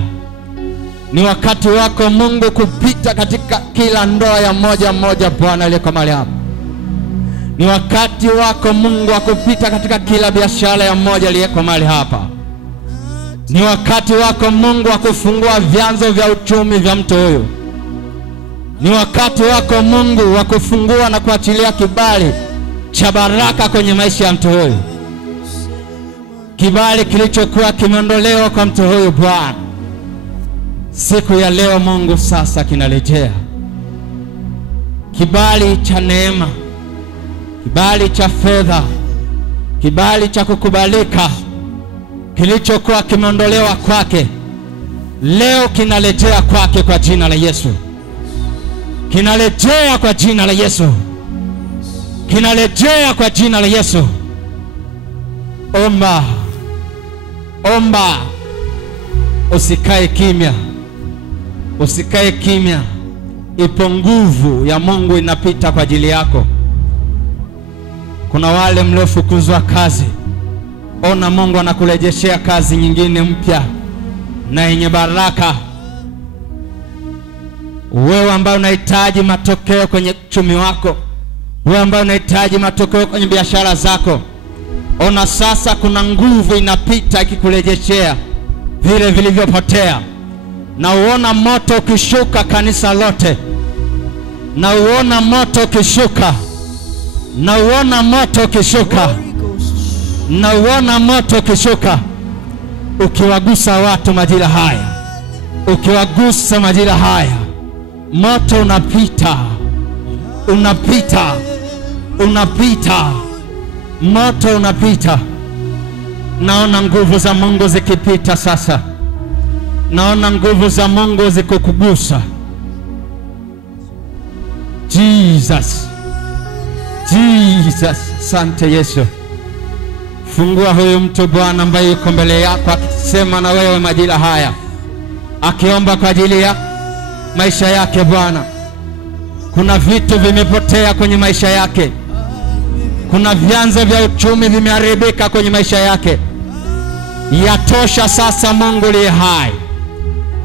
Ni wakati wako Mungu kupita katika kila ndoa ya moja moja Bwana aliyeko mahali hapa. Ni wakati wako Mungu wa kupita katika kila biashara ya moja aliyeko mahali hapa. Ni wakati wako Mungu wa kufungua vyanzo vya uchumi vya mtu huyu. Ni wakati wako Mungu wa kufungua na kuachilia kibali cha baraka kwenye maisha ya mtu huyu. Kibali kilichokuwa kimeondolewa kwa mtu huyu Bwana, siku ya leo Mungu sasa kinarejea. Kibali cha neema, kibali cha fedha, kibali cha kukubalika kilichokuwa kimeondolewa kwake, leo kinarejea kwake kwa jina la Yesu. Kinarejea kwa jina la Yesu. Kinarejea kwa jina la Yesu. Omba. Omba. Usikae kimya. Usikae kimya. Ipo nguvu ya Mungu inapita kwa ajili yako. Kuna wale mliofukuzwa kazi, ona Mungu anakurejeshea kazi nyingine mpya na yenye baraka. Wewe ambaye unahitaji matokeo kwenye uchumi wako, wewe ambaye unahitaji matokeo kwenye biashara zako, ona sasa kuna nguvu inapita ikikurejeshea vile vilivyopotea. Na uona moto ukishuka kanisa lote. Na uona moto ukishuka. Na uona moto ukishuka. Na uona moto ukishuka ukiwagusa watu majira haya. Ukiwagusa majira haya, moto unapita. Unapita. Unapita. Moto unapita. Naona nguvu za Mungu zikipita sasa. Naona nguvu za Mungu zikukugusa. Jesus. Jesus. Asante Yesu. Fungua huyu mtu Bwana ambaye yuko mbele yako akisema na wewe majira haya, akiomba kwa ajili ya maisha yake Bwana. Kuna vitu vimepotea kwenye maisha yake. Kuna vyanzo vya uchumi vimeharibika kwenye maisha yake. Yatosha sasa Mungu aliye hai.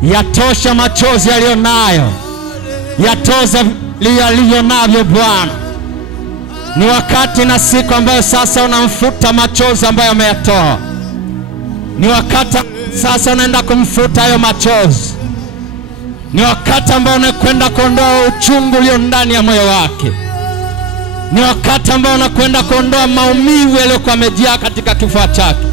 Yatosha machozi aliyonayo. Yatosha aliyonavyo Bwana. Ni wakati na siku ambayo sasa unamfuta machozi ambayo ameyatoa. Ni wakati sasa unaenda kumfuta hayo machozi. Ni wakati ambao unakwenda kuondoa uchungu ulio ndani ya moyo wake. Ni wakati ambao unakwenda kuondoa maumivu yaliyokuwa yamejaa katika kifua chake.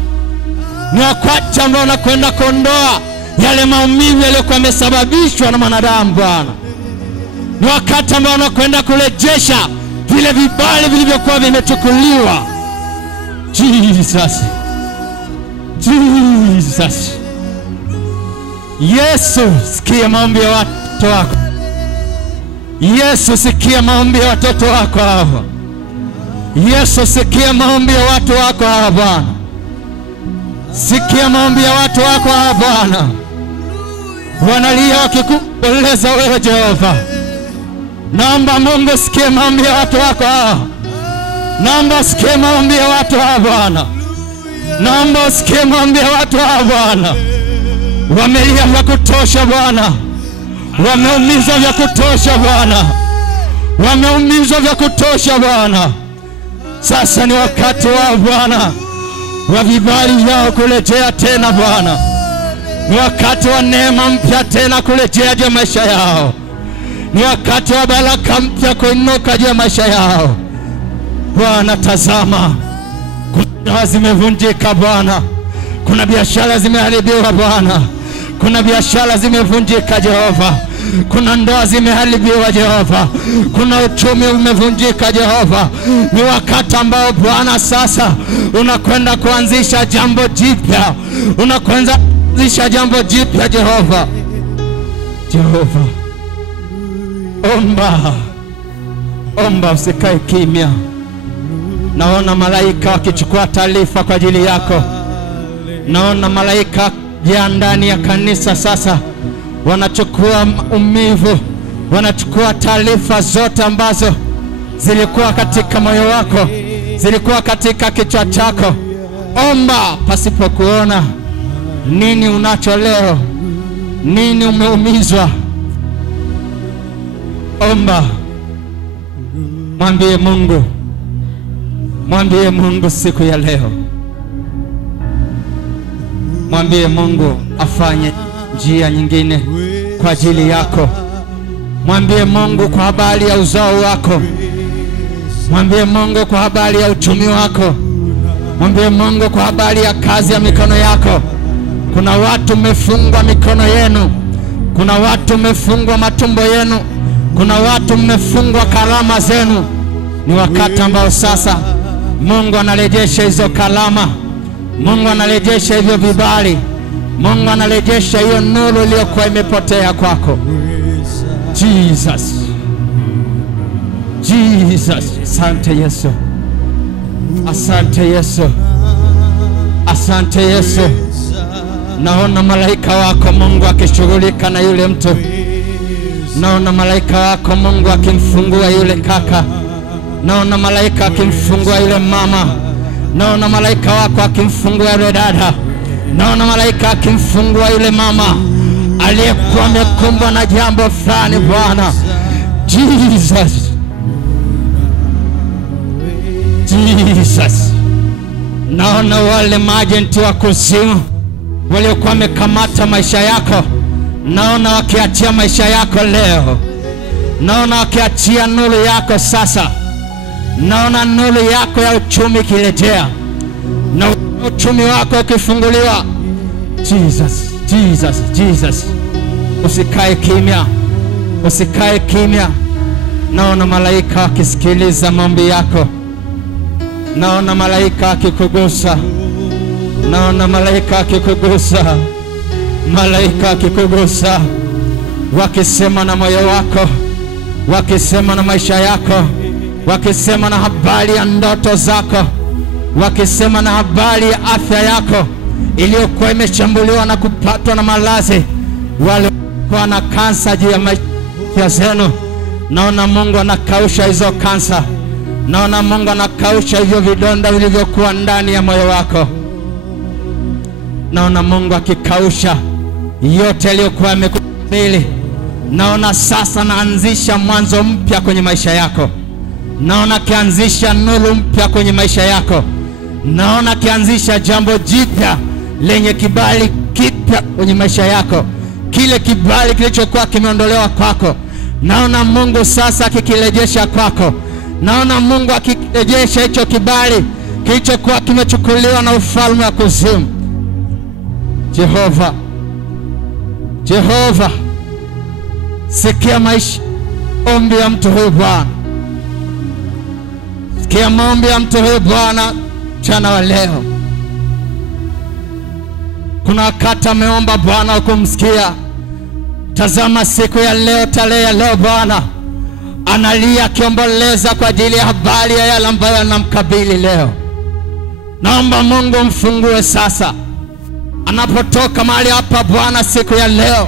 Ni wakati ambao unakwenda kuondoa yale maumivu yaliyokuwa yamesababishwa na mwanadamu Bwana. Ni wakati ambao unakwenda kurejesha vile vibali vilivyokuwa vimechukuliwa. Jesus. Jesus. Yesu, sikia maombi ya watu wako. Yesu, sikia maombi ya watoto wako hapa. Yesu, sikia maombi ya watu wako hapa Bwana. Sikia maombi ya watu wako hapa Bwana. Wanalia wakikueleza wewe Jehova. Naomba Mungu sikia maombi ya watu wako hapa. Naomba sikia maombi ya watu hapa Bwana. Naomba sikia maombi ya watu hapa Bwana. Wamelia vya kutosha Bwana. Wameumizwa vya kutosha Bwana. Wameumizwa vya kutosha Bwana. Sasa ni wakati wao Bwana wa vibali vyao kurejea tena Bwana. Ni wakati wa neema mpya tena kurejea juu ya maisha yao. Ni wakati wa baraka mpya kuinuka juu ya maisha yao. Bwana tazama, kuna zimevunjika Bwana. Kuna biashara zimeharibiwa Bwana. Kuna biashara zimevunjika Jehova. Kuna ndoa zimeharibiwa Jehova, kuna uchumi umevunjika Jehova. Ni wakati ambao Bwana sasa unakwenda kuanzisha jambo jipya, unakwenda kuanzisha jambo jipya Jehova. Jehova, omba, usikae kimya. Naona malaika wakichukua taarifa kwa ajili yako. Naona malaika ya ndani ya kanisa sasa wanachukua umivu, wanachukua taarifa zote ambazo zilikuwa katika moyo wako, zilikuwa katika kichwa chako. Omba pasipo kuona nini unacho leo, nini umeumizwa. Omba, mwambie Mungu siku ya leo. Mwambie Mungu afanye njia nyingine kwa ajili yako. Mwambie Mungu kwa habari ya uzao wako. Mwambie Mungu kwa habari ya uchumi wako. Mwambie Mungu kwa habari ya kazi ya mikono yako. Kuna watu mmefungwa mikono yenu, kuna watu mmefungwa matumbo yenu, kuna watu mmefungwa karama zenu. Ni wakati ambao sasa Mungu anarejesha hizo karama, Mungu anarejesha hivyo vibali, Mungu anarejesha hiyo nuru iliyokuwa imepotea kwako. Jesus, asante Yesu, asante Yesu, asante Yesu. Naona malaika wako Mungu akishughulika na yule mtu. Naona malaika wako Mungu akimfungua yule kaka. Naona malaika akimfungua yule mama. Naona malaika wako akimfungua yule dada. Naona malaika akimfungua yule mama aliyekuwa amekumbwa na jambo fulani Bwana. Jesus. Naona wale majenti wa kuzimu waliokuwa wamekamata maisha yako, naona wakiachia maisha yako leo. Naona wakiachia nuru yako sasa. Naona nuru yako ya uchumi kirejea, na uchumi wako ukifunguliwa. Jesus. Usikae kimya, usikae kimya. Naona malaika akisikiliza maombi yako. Naona malaika akikugusa. Naona malaika akikugusa. Malaika akikugusa, wakisema na moyo wako, wakisema na maisha yako, wakisema na habari ya ndoto zako, wakisema na habari ya afya yako iliyokuwa imeshambuliwa na kupatwa na maradhi. Wale wana kansa juu ya maisha zenu, naona Mungu anakausha hizo kansa. Naona Mungu anakausha hivyo vidonda vilivyokuwa ndani ya moyo wako. Naona Mungu akikausha yote yaliyokuwa yamekubili. Naona sasa naanzisha mwanzo mpya kwenye maisha yako. Naona kianzisha nuru mpya kwenye maisha yako. Naona kianzisha jambo jipya lenye kibali kipya kwenye maisha yako. Kile kibali kilichokuwa kimeondolewa kwako, naona Mungu sasa akikirejesha kwako. Naona Mungu akirejesha hicho kibali kilichokuwa kimechukuliwa na ufalme wa kuzimu. Jehova, sikia ombi ya mtu huyu Bwana. Sikia maombi ya mtu huyu Bwana mchana wa leo. Kuna wakati ameomba Bwana ukumsikia. Tazama siku ya leo, tarehe ya leo, Bwana analia akiomboleza kwa ajili ya habari ya yale ambayo anamkabili leo. Naomba Mungu mfungue sasa. Anapotoka mahali hapa Bwana siku ya leo,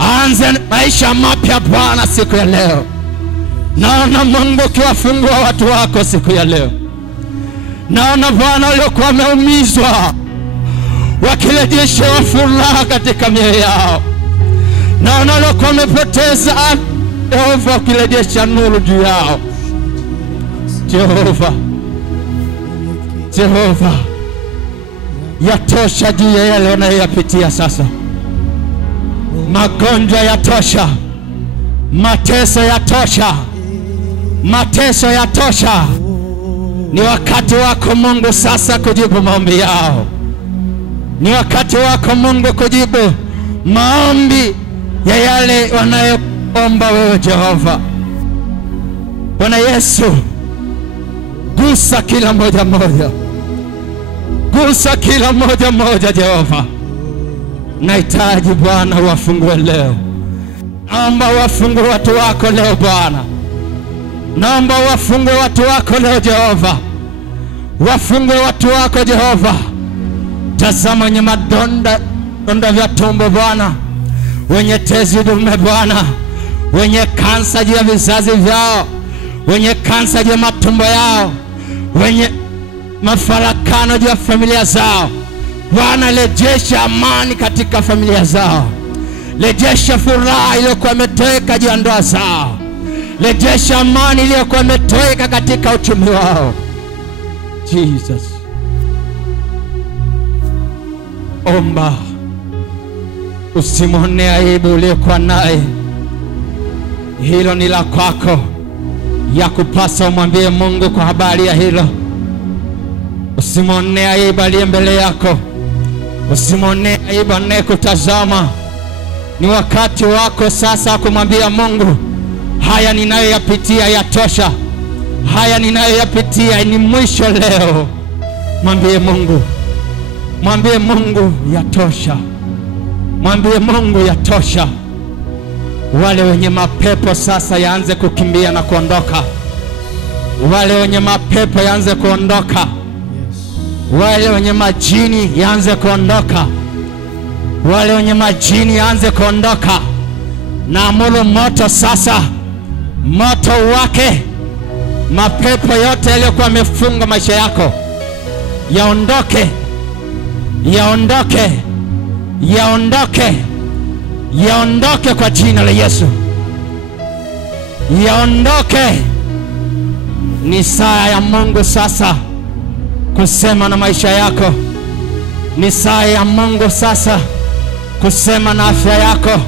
aanze maisha mapya Bwana siku ya leo. Naona Mungu ukiwafungua watu wako siku ya leo. Naona Bwana waliokuwa wameumizwa wakirejesha furaha katika mioyo yao. Naona waliokuwa wamepoteza Yehova wakirejesha nuru juu yao. Jehova, yatosha juu ya yale wanayoyapitia sasa. Magonjwa yatosha, mateso yatosha. Ni wakati wako Mungu sasa kujibu maombi yao. Ni wakati wako Mungu kujibu maombi ya yale wanayoomba wewe Jehova. Bwana Yesu, gusa kila moja moja, gusa kila moja moja Jehova. Nahitaji Bwana wafungue leo. Naomba wafungue watu wako leo Bwana. Naomba wafungue watu wako leo Jehova. Wafungue watu wako Jehova. Tazama wenye madonda vya tumbo Bwana, wenye tezi dume Bwana, wenye kansa juu ya vizazi vyao, wenye kansa juu ya matumbo yao, wenye mafarakano juu ya familia zao. Bwana, rejesha amani katika familia zao. Rejesha furaha iliyokuwa imetoweka juu ya ndoa zao. Rejesha amani iliyokuwa imetoweka katika uchumi wao. Jesus. Omba, usimwone aibu uliokuwa naye. Hilo ni la kwako, ya kupasa umwambie Mungu kwa habari ya hilo. Usimwone aibu aliye mbele yako. Usimwone aibu anayekutazama. Ni wakati wako sasa kumwambia Mungu, haya ninayoyapitia yatosha. Haya ninayoyapitia ni mwisho leo. Mwambie Mungu. Mwambie Mungu yatosha. Mwambie Mungu yatosha. Wale wenye mapepo sasa yaanze kukimbia na kuondoka. Wale wenye mapepo yaanze kuondoka. Wale wenye majini yaanze kuondoka. Wale wenye majini yaanze kuondoka. Na amuru moto sasa, moto wake. Mapepo yote yaliyokuwa yamefunga maisha yako yaondoke. Yaondoke. Yaondoke. Yaondoke kwa jina la Yesu. Yaondoke. Ni saa ya Mungu sasa kusema na maisha yako. Ni saa ya Mungu sasa kusema na afya yako.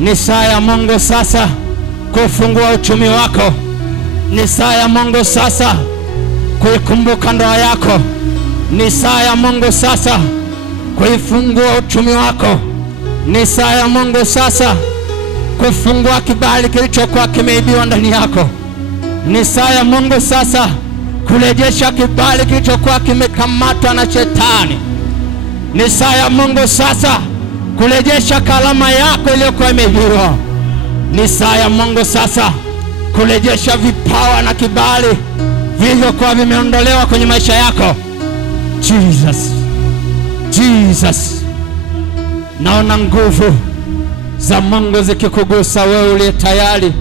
Ni saa ya Mungu sasa kufungua uchumi wako. Ni saa ya Mungu sasa kuikumbuka ndoa yako. Ni saa ya Mungu sasa kuifungua uchumi wako. Ni saa ya Mungu sasa kufungua kibali kilichokuwa kimeibiwa ndani yako. Ni saa ya Mungu sasa kurejesha kibali kilichokuwa kimekamatwa na shetani. Ni saa ya Mungu sasa kurejesha kalama yako iliyokuwa imeibiwa. Ni saa ya Mungu sasa kurejesha vipawa na kibali vilivyokuwa vimeondolewa kwenye maisha yako. Jesus. Jesus. Naona nguvu za Mungu zikikugusa wewe uliye tayari.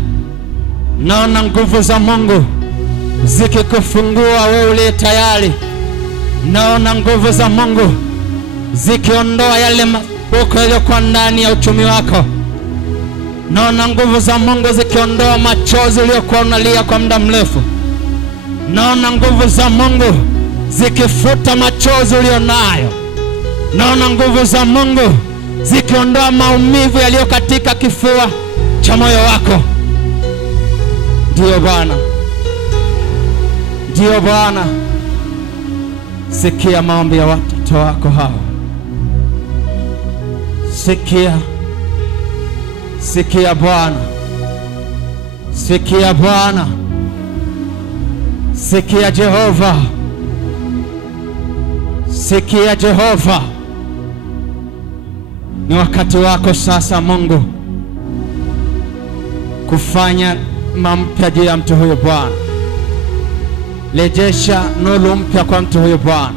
Naona nguvu za Mungu zikikufungua wewe uliye tayari. Naona nguvu za Mungu zikiondoa yale mabuko yaliyokuwa ndani ya uchumi wako. Naona nguvu za Mungu zikiondoa machozi uliyokuwa unalia kwa muda mrefu. Naona nguvu za Mungu zikifuta machozi ulionayo. Naona nguvu za Mungu zikiondoa maumivu yaliyo katika kifua cha moyo wako. Ndiyo Bwana. Ndiyo Bwana. Sikia maombi ya watoto wako hao. Sikia. Sikia Bwana. Sikia Bwana. Sikia Jehova. Sikia Jehova. Ni wakati wako sasa Mungu kufanya mampya juu ya mtu huyo Bwana. Rejesha nuru mpya kwa mtu huyo Bwana.